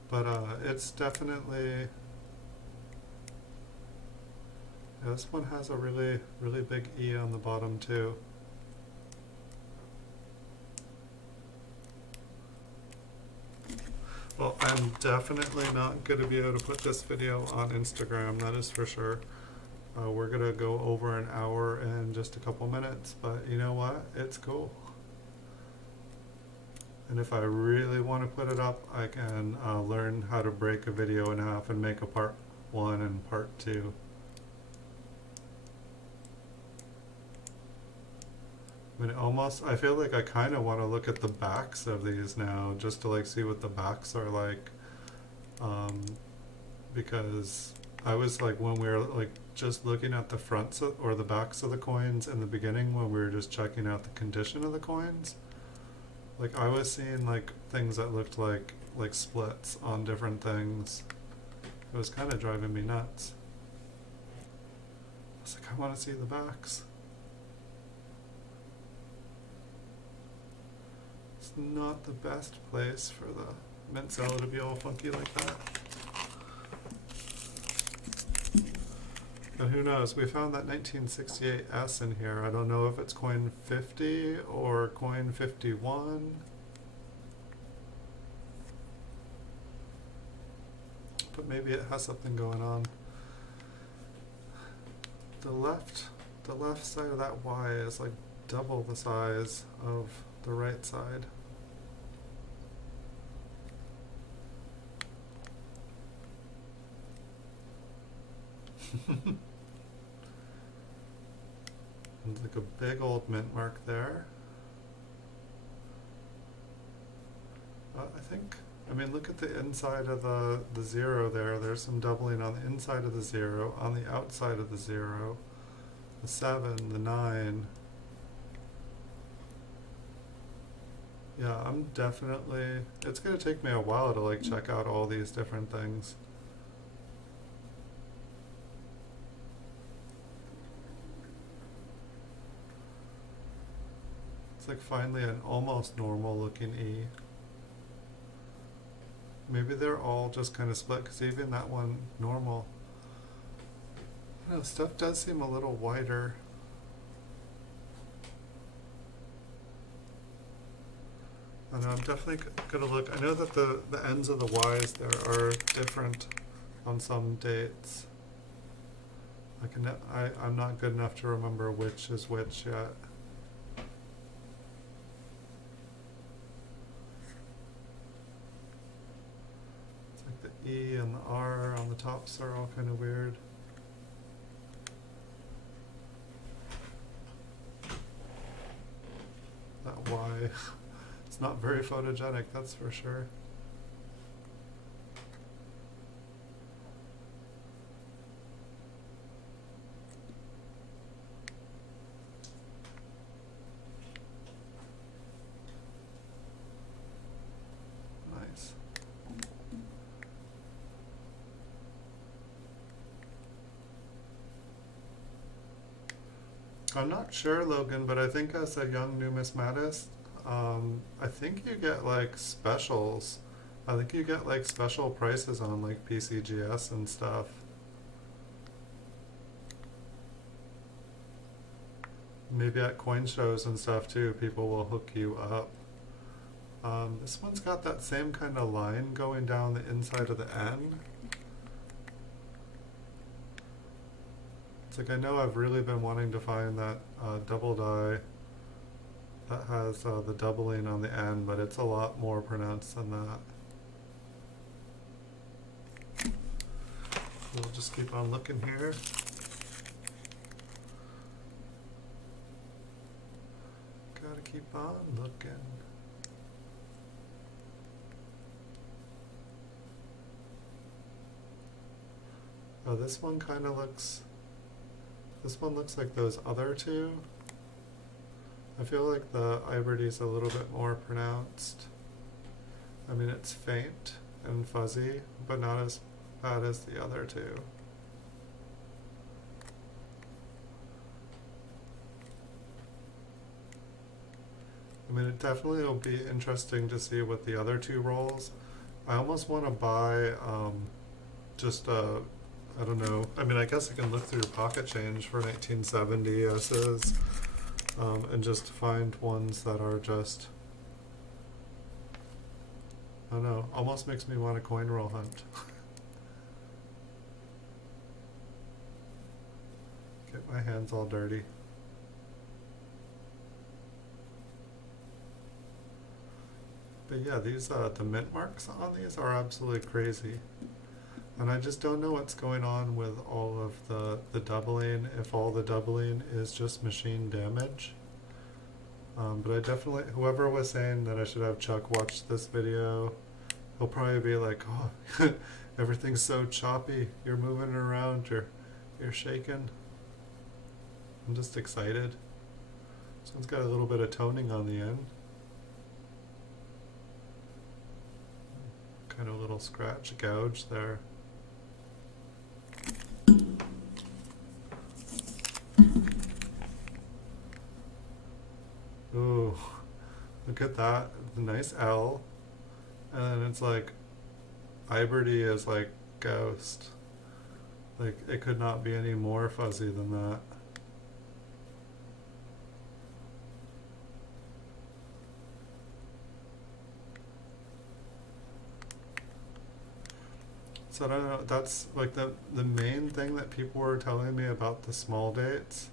But it's definitely, yeah, this one has a really, really big E on the bottom too. Well, I'm definitely not going to be able to put this video on Instagram, that is for sure. We're going to go over an hour in just a couple minutes, but you know what? It's cool. And if I really want to put it up, I can learn how to break a video in half and make a part 1 and part 2. I mean, almost, I feel like I kind of want to look at the backs of these now, just to like see what the backs are like, because I was like, when we were like just looking at the fronts or the backs of the coins in the beginning, when we were just checking out the condition of the coins, like I was seeing like things that looked like splits on different things. It was kind of driving me nuts. I was like, I want to see the backs. It's not the best place for the Mint Cello to be all funky like that. And who knows, we found that 1968S in here. I don't know if it's coin 50 or coin 51. But maybe it has something going on. The left side of that Y is like double the size of the right side. There's like a big old mint mark there. I mean, look at the inside of the zero there. There's some doubling on the inside of the zero, on the outside of the zero, the 7, the 9. Yeah, I'm definitely, it's going to take me a while to like check out all these different things. It's like finally an almost normal looking E. Maybe they're all just kind of split, because even that one normal, you know, stuff does seem a little wider. I know, I'm definitely going to look. I know that the ends of the Y's there are different on some dates. I'm not good enough to remember which is which yet. It's like the E and the R on the tops are all kind of weird. That Y. It's not very photogenic, that's for sure. Nice. I'm not sure, Logan, but I think as a young numismatist, I think you get like specials. I think you get like special prices on like PCGS and stuff. Maybe at coin shows and stuff too, people will hook you up. This one's got that same kind of line going down the inside of the N. It's like, I know I've really been wanting to find that double die that has the doubling on the end, but it's a lot more pronounced than that. We'll just keep on looking here. Gotta keep on looking. Oh, this one kind of looks, this one looks like those other two. I feel like the Iberty is a little bit more pronounced. I mean, it's faint and fuzzy, but not as bad as the other two. I mean, it definitely will be interesting to see what the other two rolls. I almost want to buy just I don't know. I mean, I guess I can look through pocket change for 1970 S's. And just find ones that are just, I don't know, almost makes me want a coin roll hunt. Get my hands all dirty. But yeah, these the mint marks on these are absolutely crazy. And I just don't know what's going on with all of the doubling, if all the doubling is just machine damage. But I definitely, whoever was saying that I should have Chuck watch this video, he'll probably be like, oh, everything's so choppy, you're moving around, you're shaking. I'm just excited. This one's got a little bit of toning on the end. Kind of a little scratch gouge there. Ooh, look at that, the nice L, and then it's like, Iberty is like ghost. Like, it could not be any more fuzzy than that. So I don't know, that's like the main thing that people were telling me about the small dates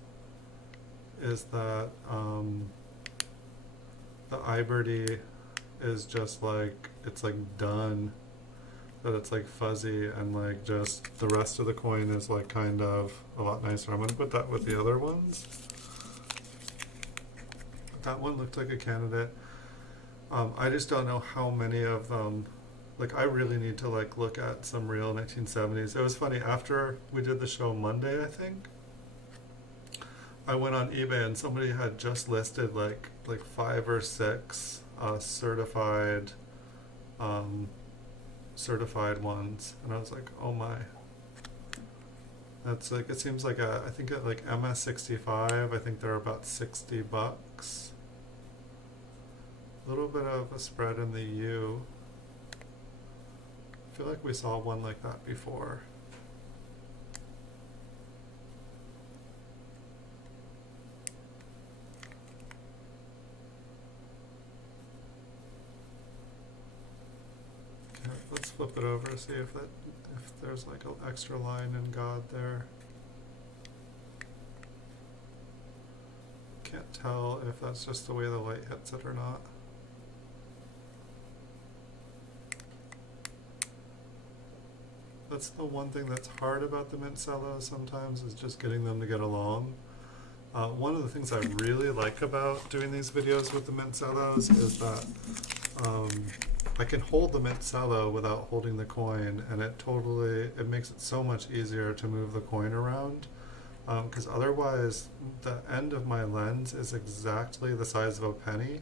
is that the iBirdie is just like, it's like done, that it's like fuzzy, and like just the rest of the coin is like kind of a lot nicer. I'm gonna put that with the other ones. That one looked like a candidate. I just don't know how many of them. Like, I really need to like look at some real 1970s. It was funny, after we did the show Monday, I think, I went on eBay and somebody had just listed like 5 or 6 certified certified ones, and I was like, oh my. That's like, it seems like I think at like MS65, I think they're about $60. A little bit of a spread in the U. I feel like we saw one like that before. Okay, let's flip it over, see if there's like an extra line in God there. Can't tell if that's just the way the light hits it or not. That's the one thing that's hard about the Mint Cello sometimes, is just getting them to get along. One of the things I really like about doing these videos with the Mint Cellos is that I can hold the Mint Cello without holding the coin, and it makes it so much easier to move the coin around. Because otherwise, the end of my lens is exactly the size of a penny.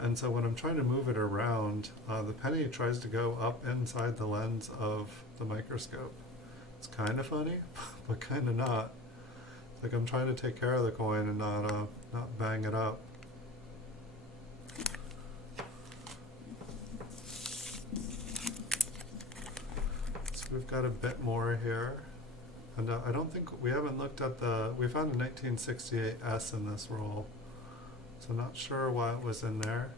And so when I'm trying to move it around, the penny tries to go up inside the lens of the microscope. It's kind of funny, but kind of not. It's like I'm trying to take care of the coin and not bang it up. So we've got a bit more here. And I don't think, we haven't looked at we found a 1968S in this roll. So not sure why it was in there.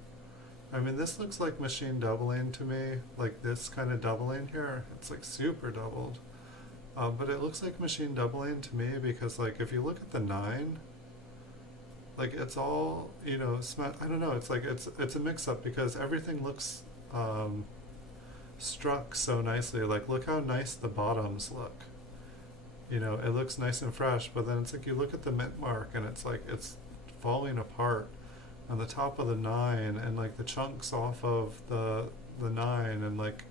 I mean, this looks like machine doubling to me, like this kind of doubling here. It's like super doubled. But it looks like machine doubling to me because, like, if you look at the 9, like, it's all, you know, I don't know, it's like, it's a mix-up because everything looks struck so nicely. Like, look how nice the bottoms look. You know, it looks nice and fresh, but then it's like you look at the mint mark and it's like, it's falling apart on the top of the 9, and like the chunks off of the 9, and like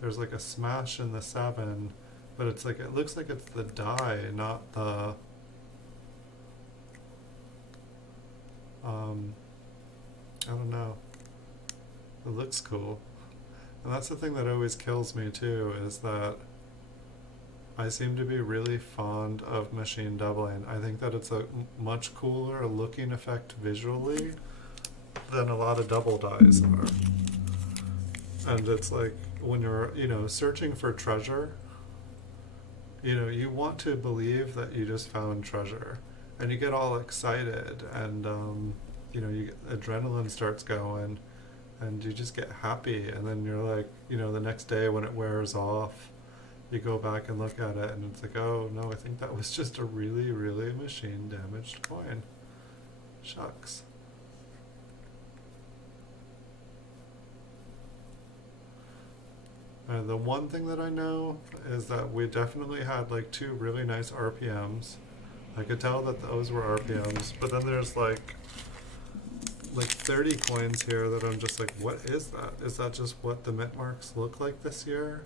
there's like a smash in the 7, but it's like, it looks like it's the die, not the I don't know. It looks cool. And that's the thing that always kills me too, is that I seem to be really fond of machine doubling. I think that it's a much cooler looking effect visually than a lot of double dies are. And it's like, when you're, you know, searching for treasure, you know, you want to believe that you just found treasure, and you get all excited, and you know, adrenaline starts going, and you just get happy, and then you're like, you know, the next day when it wears off, you go back and look at it, and it's like, oh no, I think that was just a really, really machine damaged coin. Shucks. The one thing that I know is that we definitely had like 2 really nice RPMs. I could tell that those were RPMs, but then there's like 30 coins here that I'm just like, what is that? Is that just what the mint marks look like this year?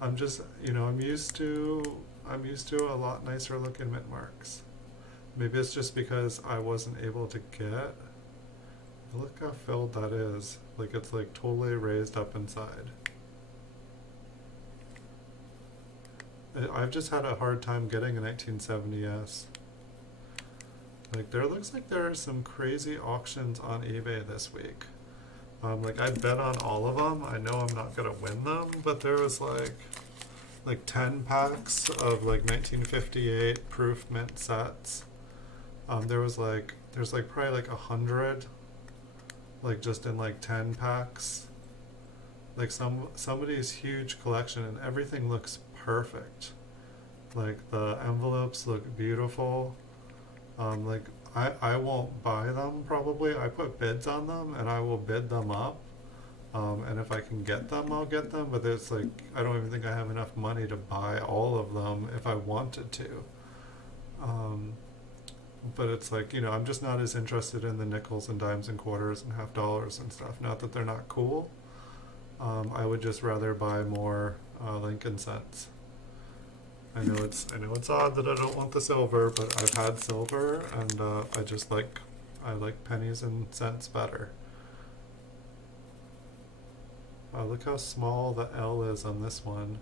I'm just, you know, I'm used to a lot nicer looking mint marks. Maybe it's just because I wasn't able to get. Look how filled that is. Like, it's like totally raised up inside. I've just had a hard time getting a 1970S. Like, there looks like there are some crazy auctions on eBay this week. Like, I bet on all of them. I know I'm not gonna win them, but there was like like 10 packs of like 1958 proof mint sets. There's like probably like 100, like just in like 10 packs. Like somebody's huge collection, and everything looks perfect. Like the envelopes look beautiful. Like I won't buy them probably. I put bids on them and I will bid them up. And if I can get them, I'll get them. But it's like I don't even think I have enough money to buy all of them if I wanted to. But it's like, I'm just not as interested in the nickels and dimes and quarters and half dollars and stuff. Not that they're not cool. I would just rather buy more Lincoln cents. I know it's odd that I don't want the silver, but I've had silver, and I like pennies and cents better. Look how small the L is on this one.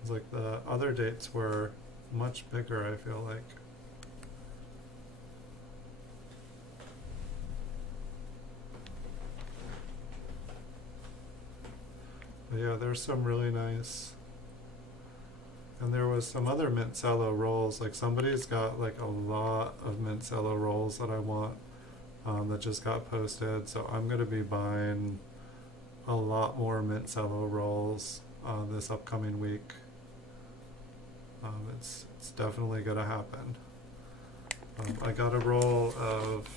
It's like the other dates were much bigger, I feel like. But yeah, there's some really nice. And there was some other Mint Cello rolls. Like somebody's got like a lot of Mint Cello rolls that I want that just got posted. So I'm going to be buying a lot more Mint Cello rolls this upcoming week. It's definitely going to happen. I got a roll of,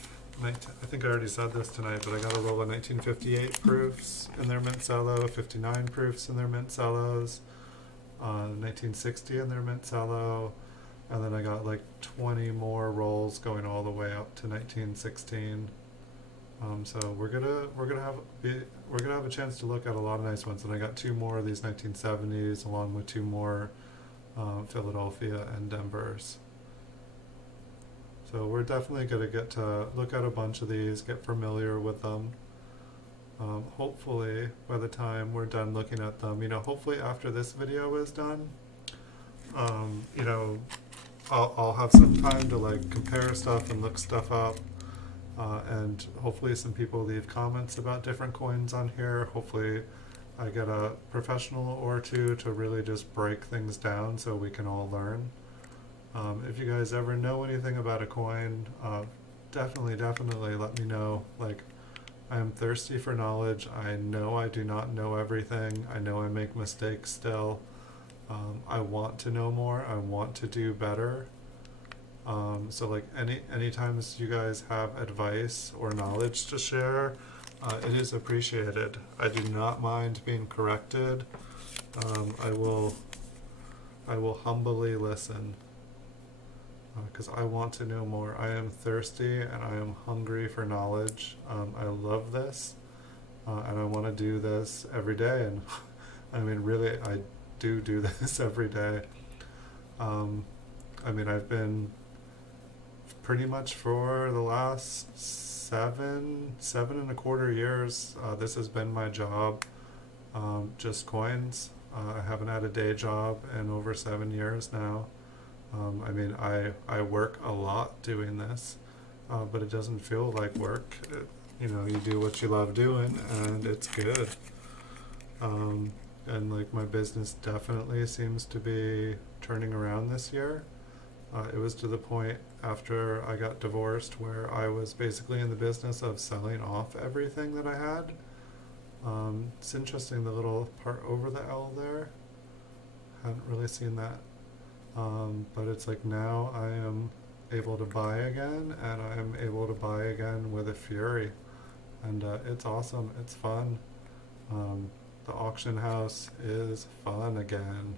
I think I already said this tonight, but I got a roll of 1958 proofs in their Mint Cello, 59 proofs in their Mint Cellos, 1960 in their Mint Cello, and then I got like 20 more rolls going all the way up to 1916. So we're gonna have a chance to look at a lot of nice ones, and I got 2 more of these 1970s along with 2 more Philadelphia and Denvers. So we're definitely going to get to look at a bunch of these, get familiar with them. Hopefully by the time we're done looking at them, hopefully after this video is done, I'll have some time to like compare stuff and look stuff up. And hopefully some people leave comments about different coins on here. Hopefully I get a professional or two to really just break things down so we can all learn. If you guys ever know anything about a coin, definitely let me know. Like, I am thirsty for knowledge. I know I do not know everything. I know I make mistakes still. I want to know more. I want to do better. So like any times you guys have advice or knowledge to share, it is appreciated. I do not mind being corrected. I will humbly listen. Because I want to know more. I am thirsty and I am hungry for knowledge. I love this, and I want to do this every day. And I mean, really, I do this every day. I've been pretty much for the last 7.25 years. This has been my job, just coins. I haven't had a day job in over 7 years now. I work a lot doing this, but it doesn't feel like work. You do what you love doing, and it's good. And like my business definitely seems to be turning around this year. It was to the point after I got divorced where I was basically in the business of selling off everything that I had. It's interesting, the little part over the L there. Hadn't really seen that. But it's like now I am able to buy again, and I am able to buy again with a fury. And it's awesome. It's fun. The auction house is fun again.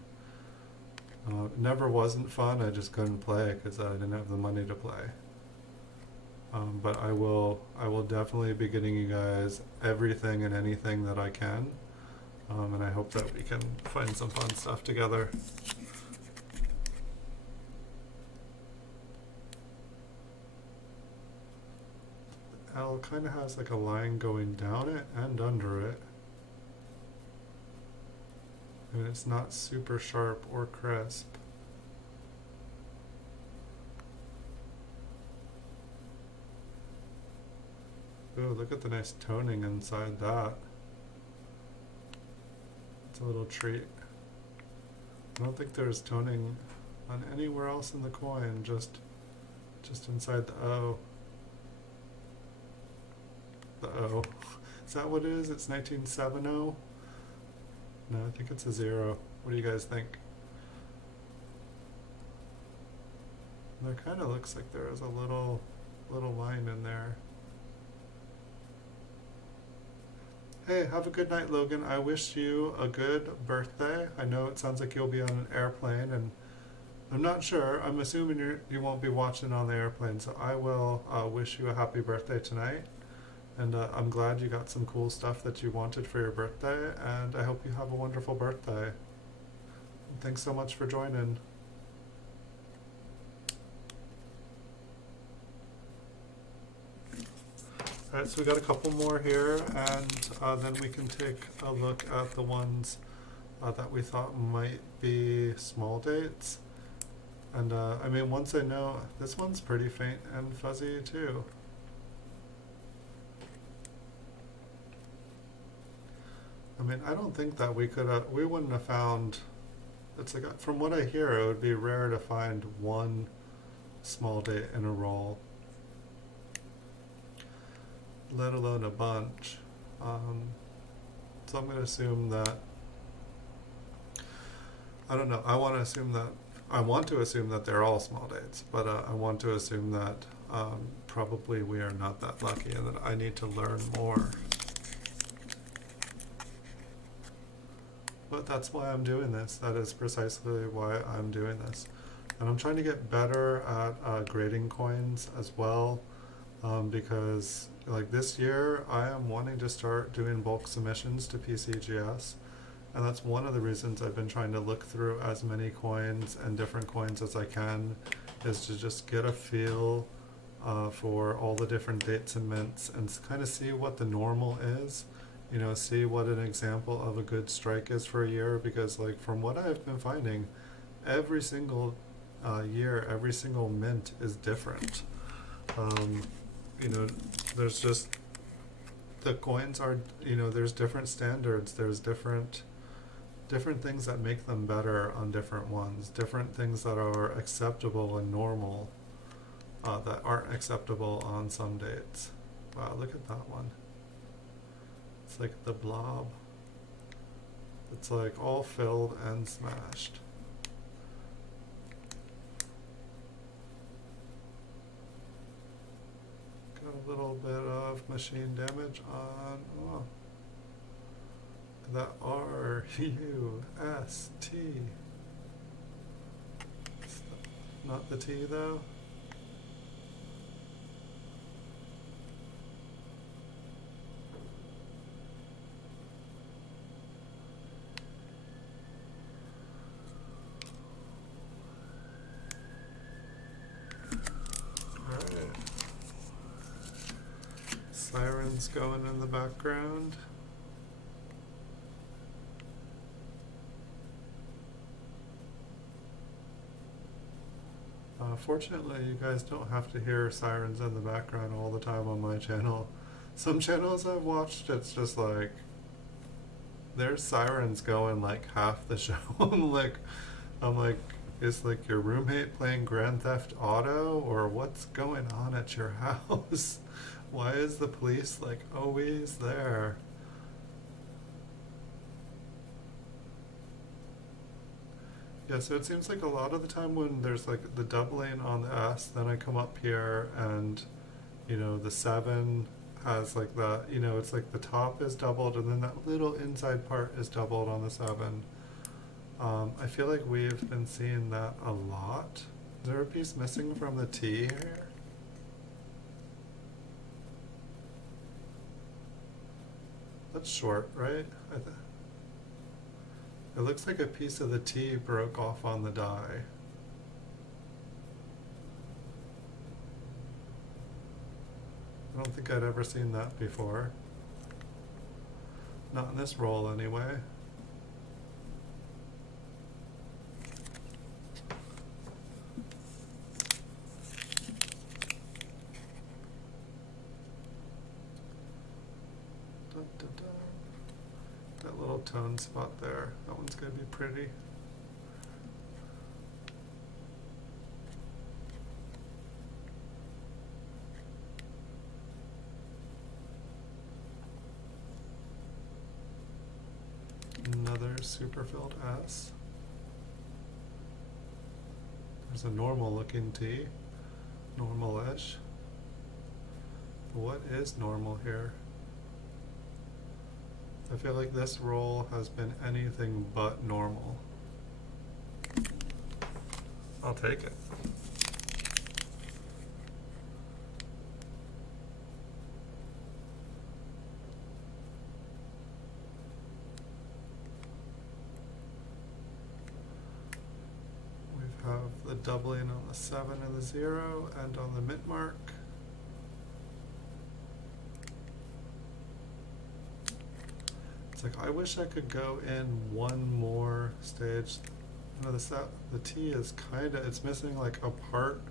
It never wasn't fun. I just couldn't play because I didn't have the money to play. But I will definitely be getting you guys everything and anything that I can. And I hope that we can find some fun stuff together. L kind of has like a line going down it and under it. And it's not super sharp or crisp. Ooh, look at the nice toning inside that. a little treat. I don't think there's toning on anywhere else in the coin, just inside the O. The O. Is that what it is? It's 1970? No, I think it's a 0. What do you guys think? There kind of looks like there is a little line in there. Hey, have a good night, Logan. I wish you a good birthday. I know it sounds like you'll be on an airplane, and I'm not sure. I'm assuming you won't be watching on the airplane, so I will wish you a happy birthday tonight. And I'm glad you got some cool stuff that you wanted for your birthday, and I hope you have a wonderful birthday. And thanks so much for joining. Alright, so we got a couple more here, and then we can take a look at the ones that we thought might be small dates. And I mean, once I know, this one's pretty faint and fuzzy too. I mean, I don't think that we wouldn't have found, it's like, from what I hear, it would be rare to find one small date in a roll, let alone a bunch. So I'm going to assume that, I don't know, I want to assume that they're all small dates, but I want to assume that probably we are not that lucky and that I need to learn more. But that's why I'm doing this. That is precisely why I'm doing this. And I'm trying to get better at grading coins as well, because like this year I am wanting to start doing bulk submissions to PCGS, and that's one of the reasons I've been trying to look through as many coins and different coins as I can, is to just get a feel for all the different dates and mints and kind of see what the normal is. You know, see what an example of a good strike is for a year, because like from what I've been finding, every single year, every single mint is different. You know, there's just, the coins are, you know, there's different standards, there's different things that make them better on different ones, different things that are acceptable and normal that aren't acceptable on some dates. Wow, look at that one. It's like the blob. It's like all filled and smashed. Got a little bit of machine damage on, oh, the R-U-S-T. Not the T though. Sirens going in the background. Fortunately, you guys don't have to hear sirens in the background all the time on my channel. Some channels I've watched, it's just like, there's sirens going like half the show. I'm like, is like your roommate playing Grand Theft Auto, or what's going on at your house? Why is the police like always there? Yeah, so it seems like a lot of the time when there's like the doubling on the S, then I come up here and, you know, the 7 has like the, you know, it's like the top is doubled and then that little inside part is doubled on the 7. I feel like we've been seeing that a lot. Is there a piece missing from the T here? That's short, right? It looks like a piece of the T broke off on the die. I don't think I'd ever seen that before. Not in this roll anyway. tone spot there. That one's gonna be pretty. Another super filled S. There's a normal looking T, normal-ish. What is normal here? I feel like this roll has been anything but normal. I'll take it. We have the doubling on the 7 and the 0 and on the mint mark. It's like, I wish I could go in one more stage. You know, the T is it's missing like a part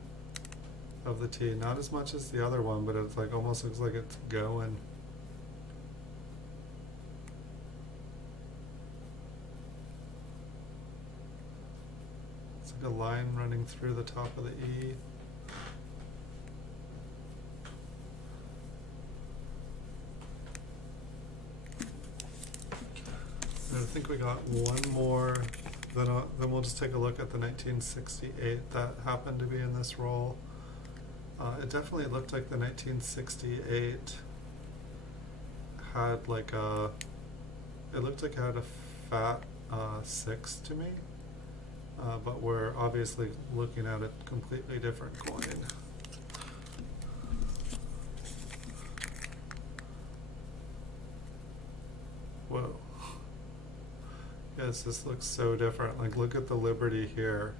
of the T, not as much as the other one, but it's like almost looks like it's going. It's like a line running through the top of the E. I think we got one more, then we'll just take a look at the 1968 that happened to be in this roll. It definitely looked like the 1968 had like it looked like it had a fat 6 to me, but we're obviously looking at a completely different coin. Whoa. Yes, this looks so different. Like, look at the Liberty here.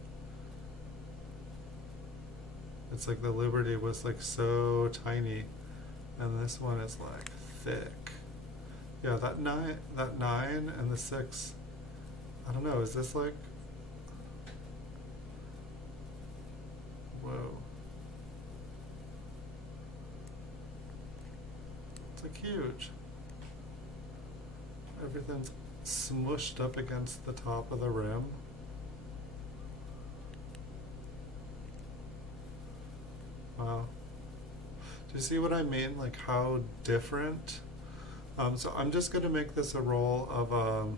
It's like the Liberty was like so tiny, and this one is like thick. Yeah, that nine and the 6. I don't know. Is this like? Whoa. It's like huge. Everything's smushed up against the top of the rim. Wow. Do you see what I mean? Like how different? So I'm just going to make this a roll of,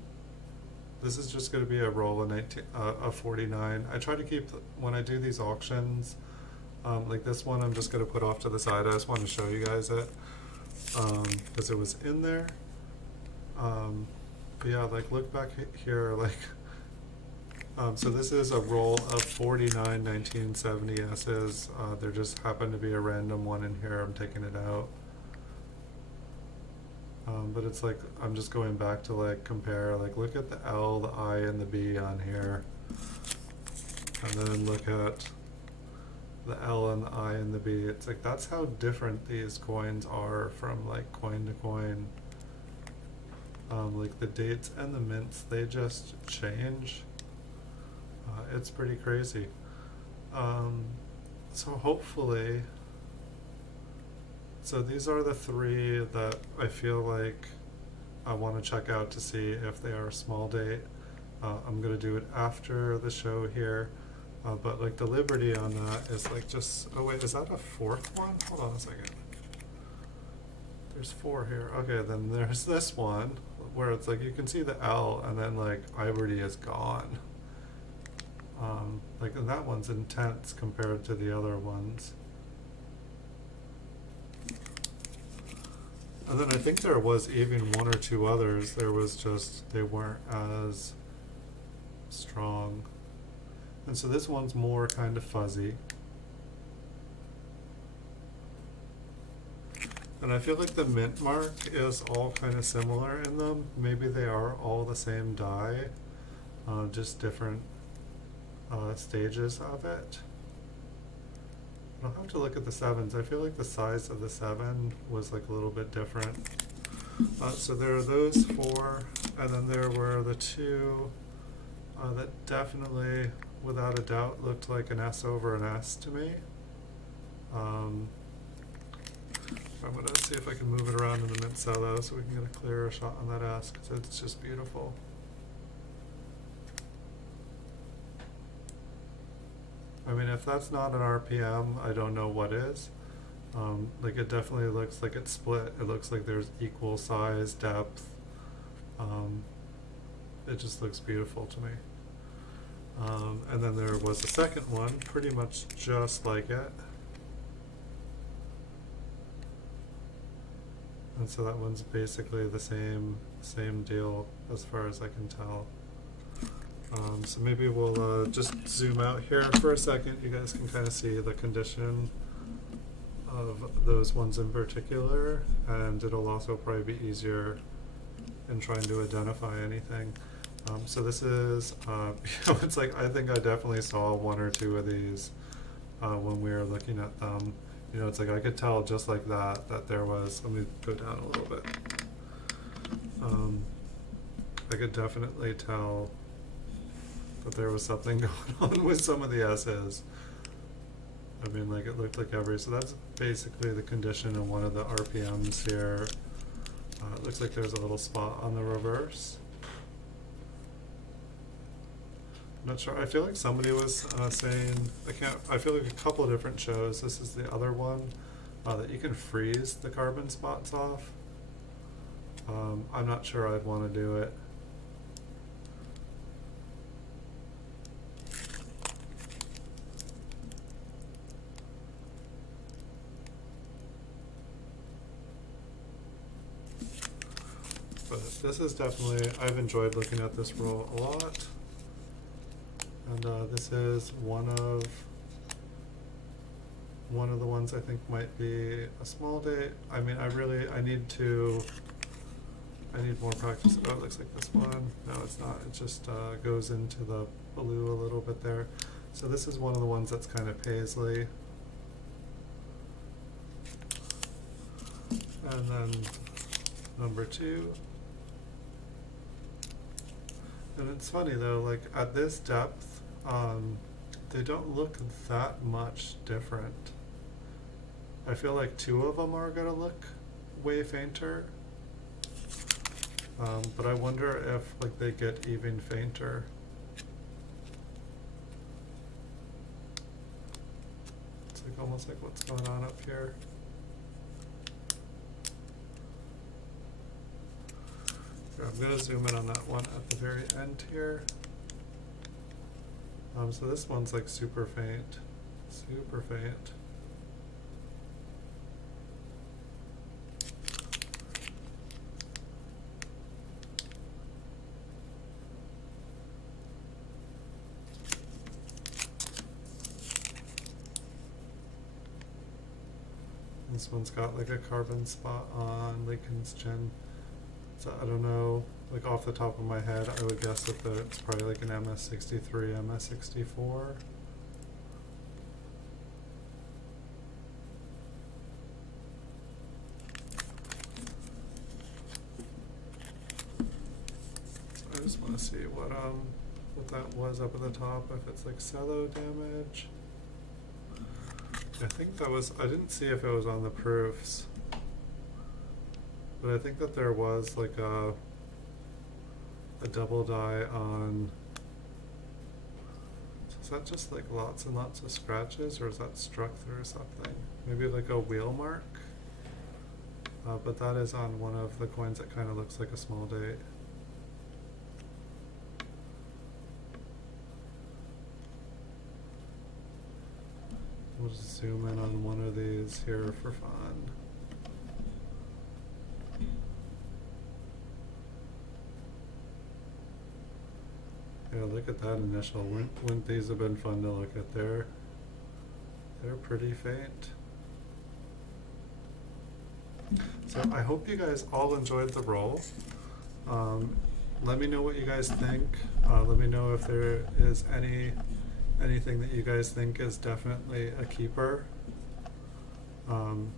this is just going to be a roll of 49. I try to keep, when I do these auctions, like this one I'm just going to put off to the side. I just want to show you guys it, because it was in there. But yeah, like look back here, like, so this is a roll of 49 1970 S's. There just happened to be a random one in here. I'm taking it out. But it's like, I'm just going back to like compare, like look at the L, the I, and the B on here. And then look at the L and the I and the B. It's like, that's how different these coins are from like coin to coin. Like the dates and the mints, they just change. It's pretty crazy. So hopefully, so these are the 3 that I feel like I want to check out to see if they are small date. I'm going to do it after the show here. But like the Liberty on that is like just, oh wait, is that a 4th one? Hold on a second. There's 4 here. Okay, then there's this one where it's like you can see the L and then like Liberty is gone. Like, and that one's intense compared to the other ones. And then I think there was even 1 or 2 others. There was just, they weren't as strong. And so this one's more kind of fuzzy. And I feel like the mint mark is all kind of similar in them. Maybe they are all the same die, just different stages of it. I'll have to look at the 7s. I feel like the size of the 7 was like a little bit different. So there are those 4, and then there were the 2 that definitely, without a doubt, looked like an S over an S to me. I'm going to see if I can move it around in the Mint Cello so we can get a clearer shot on that S, because it's just beautiful. I mean, if that's not an RPM, I don't know what is. Like, it definitely looks like it's split. It looks like there's equal size, depth. It just looks beautiful to me. And then there was a second one, pretty much just like it. And so that one's basically the same deal as far as I can tell. So maybe we'll just zoom out here for a second. You guys can kind of see the condition of those ones in particular, and it'll also probably be easier in trying to identify anything. So this is, it's like, I think I definitely saw one or two of these when we were looking at them. You know, it's like I could tell just like that there was, let me go down a little bit. I could definitely tell that there was something going on with some of the S's. I mean, like, it looked like so that's basically the condition in one of the RPMs here. It looks like there's a little spot on the reverse. I'm not sure. I feel like somebody was saying, I feel like a couple of different shows. This is the other one, that you can freeze the carbon spots off. I'm not sure I'd want to do it. But this is definitely, I've enjoyed looking at this roll a lot. And this is one of the ones I think might be a small date. I mean, I need more practice. Oh, it looks like this one. No, it's not. It just goes into the blue a little bit there. So this is one of the ones that's kind of paisley. And then number 2. And it's funny though, like at this depth, they don't look that much different. I feel like 2 of them are going to look way fainter. But I wonder if like they get even fainter. It's like almost like what's going on up here. I'm going to zoom in on that one at the very end here. So this one's like super faint. Super faint. This one's got like a carbon spot on Lincoln's chin. So I don't know, like off the top of my head, I would guess that it's probably like an MS63, MS64. So I just want to see what that was up at the top, if it's like cello damage. I think that was, I didn't see if it was on the proofs. But I think that there was like a double die on. So is that just like lots and lots of scratches, or is that struck through something? Maybe like a wheel mark? But that is on one of the coins that kind of looks like a small date. We'll just zoom in on one of these here for fun. Yeah, look at that initial. Wouldn't these have been fun to look at there? They're pretty faint. So I hope you guys all enjoyed the roll. Let me know what you guys think. Let me know if there is anything that you guys think is definitely a keeper. I'm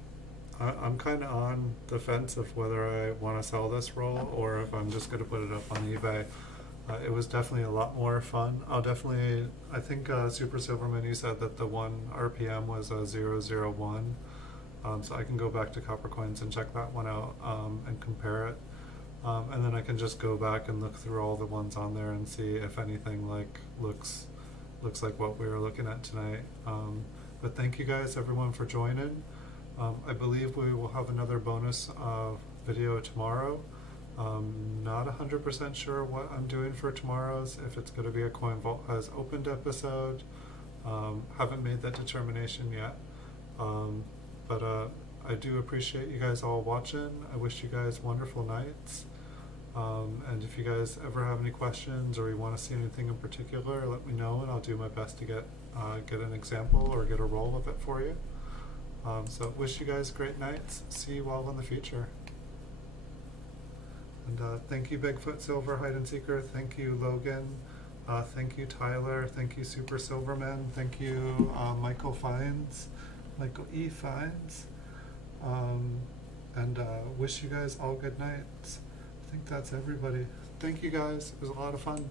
kind of on the fence of whether I want to sell this roll or if I'm just going to put it up on eBay. It was definitely a lot more fun. I think Super Silverman, you said that the one RPM was a 001. So I can go back to Copper Coins and check that one out and compare it. And then I can just go back and look through all the ones on there and see if anything like looks like what we were looking at tonight. But thank you guys, everyone, for joining. I believe we will have another bonus video tomorrow. Not 100% sure what I'm doing for tomorrow's, if it's going to be a Coin Vault Has Opened episode. Haven't made that determination yet. But I do appreciate you guys all watching. I wish you guys wonderful nights. And if you guys ever have any questions or you want to see anything in particular, let me know and I'll do my best to get an example or get a roll of it for you. So wish you guys great nights. See you all in the future. And thank you, Bigfoot Silver Hide and Seeker. Thank you, Logan. Thank you, Tyler. Thank you, Super Silverman. Thank you, Michael E. Fines. And wish you guys all good nights. I think that's everybody. Thank you guys. It was a lot of fun.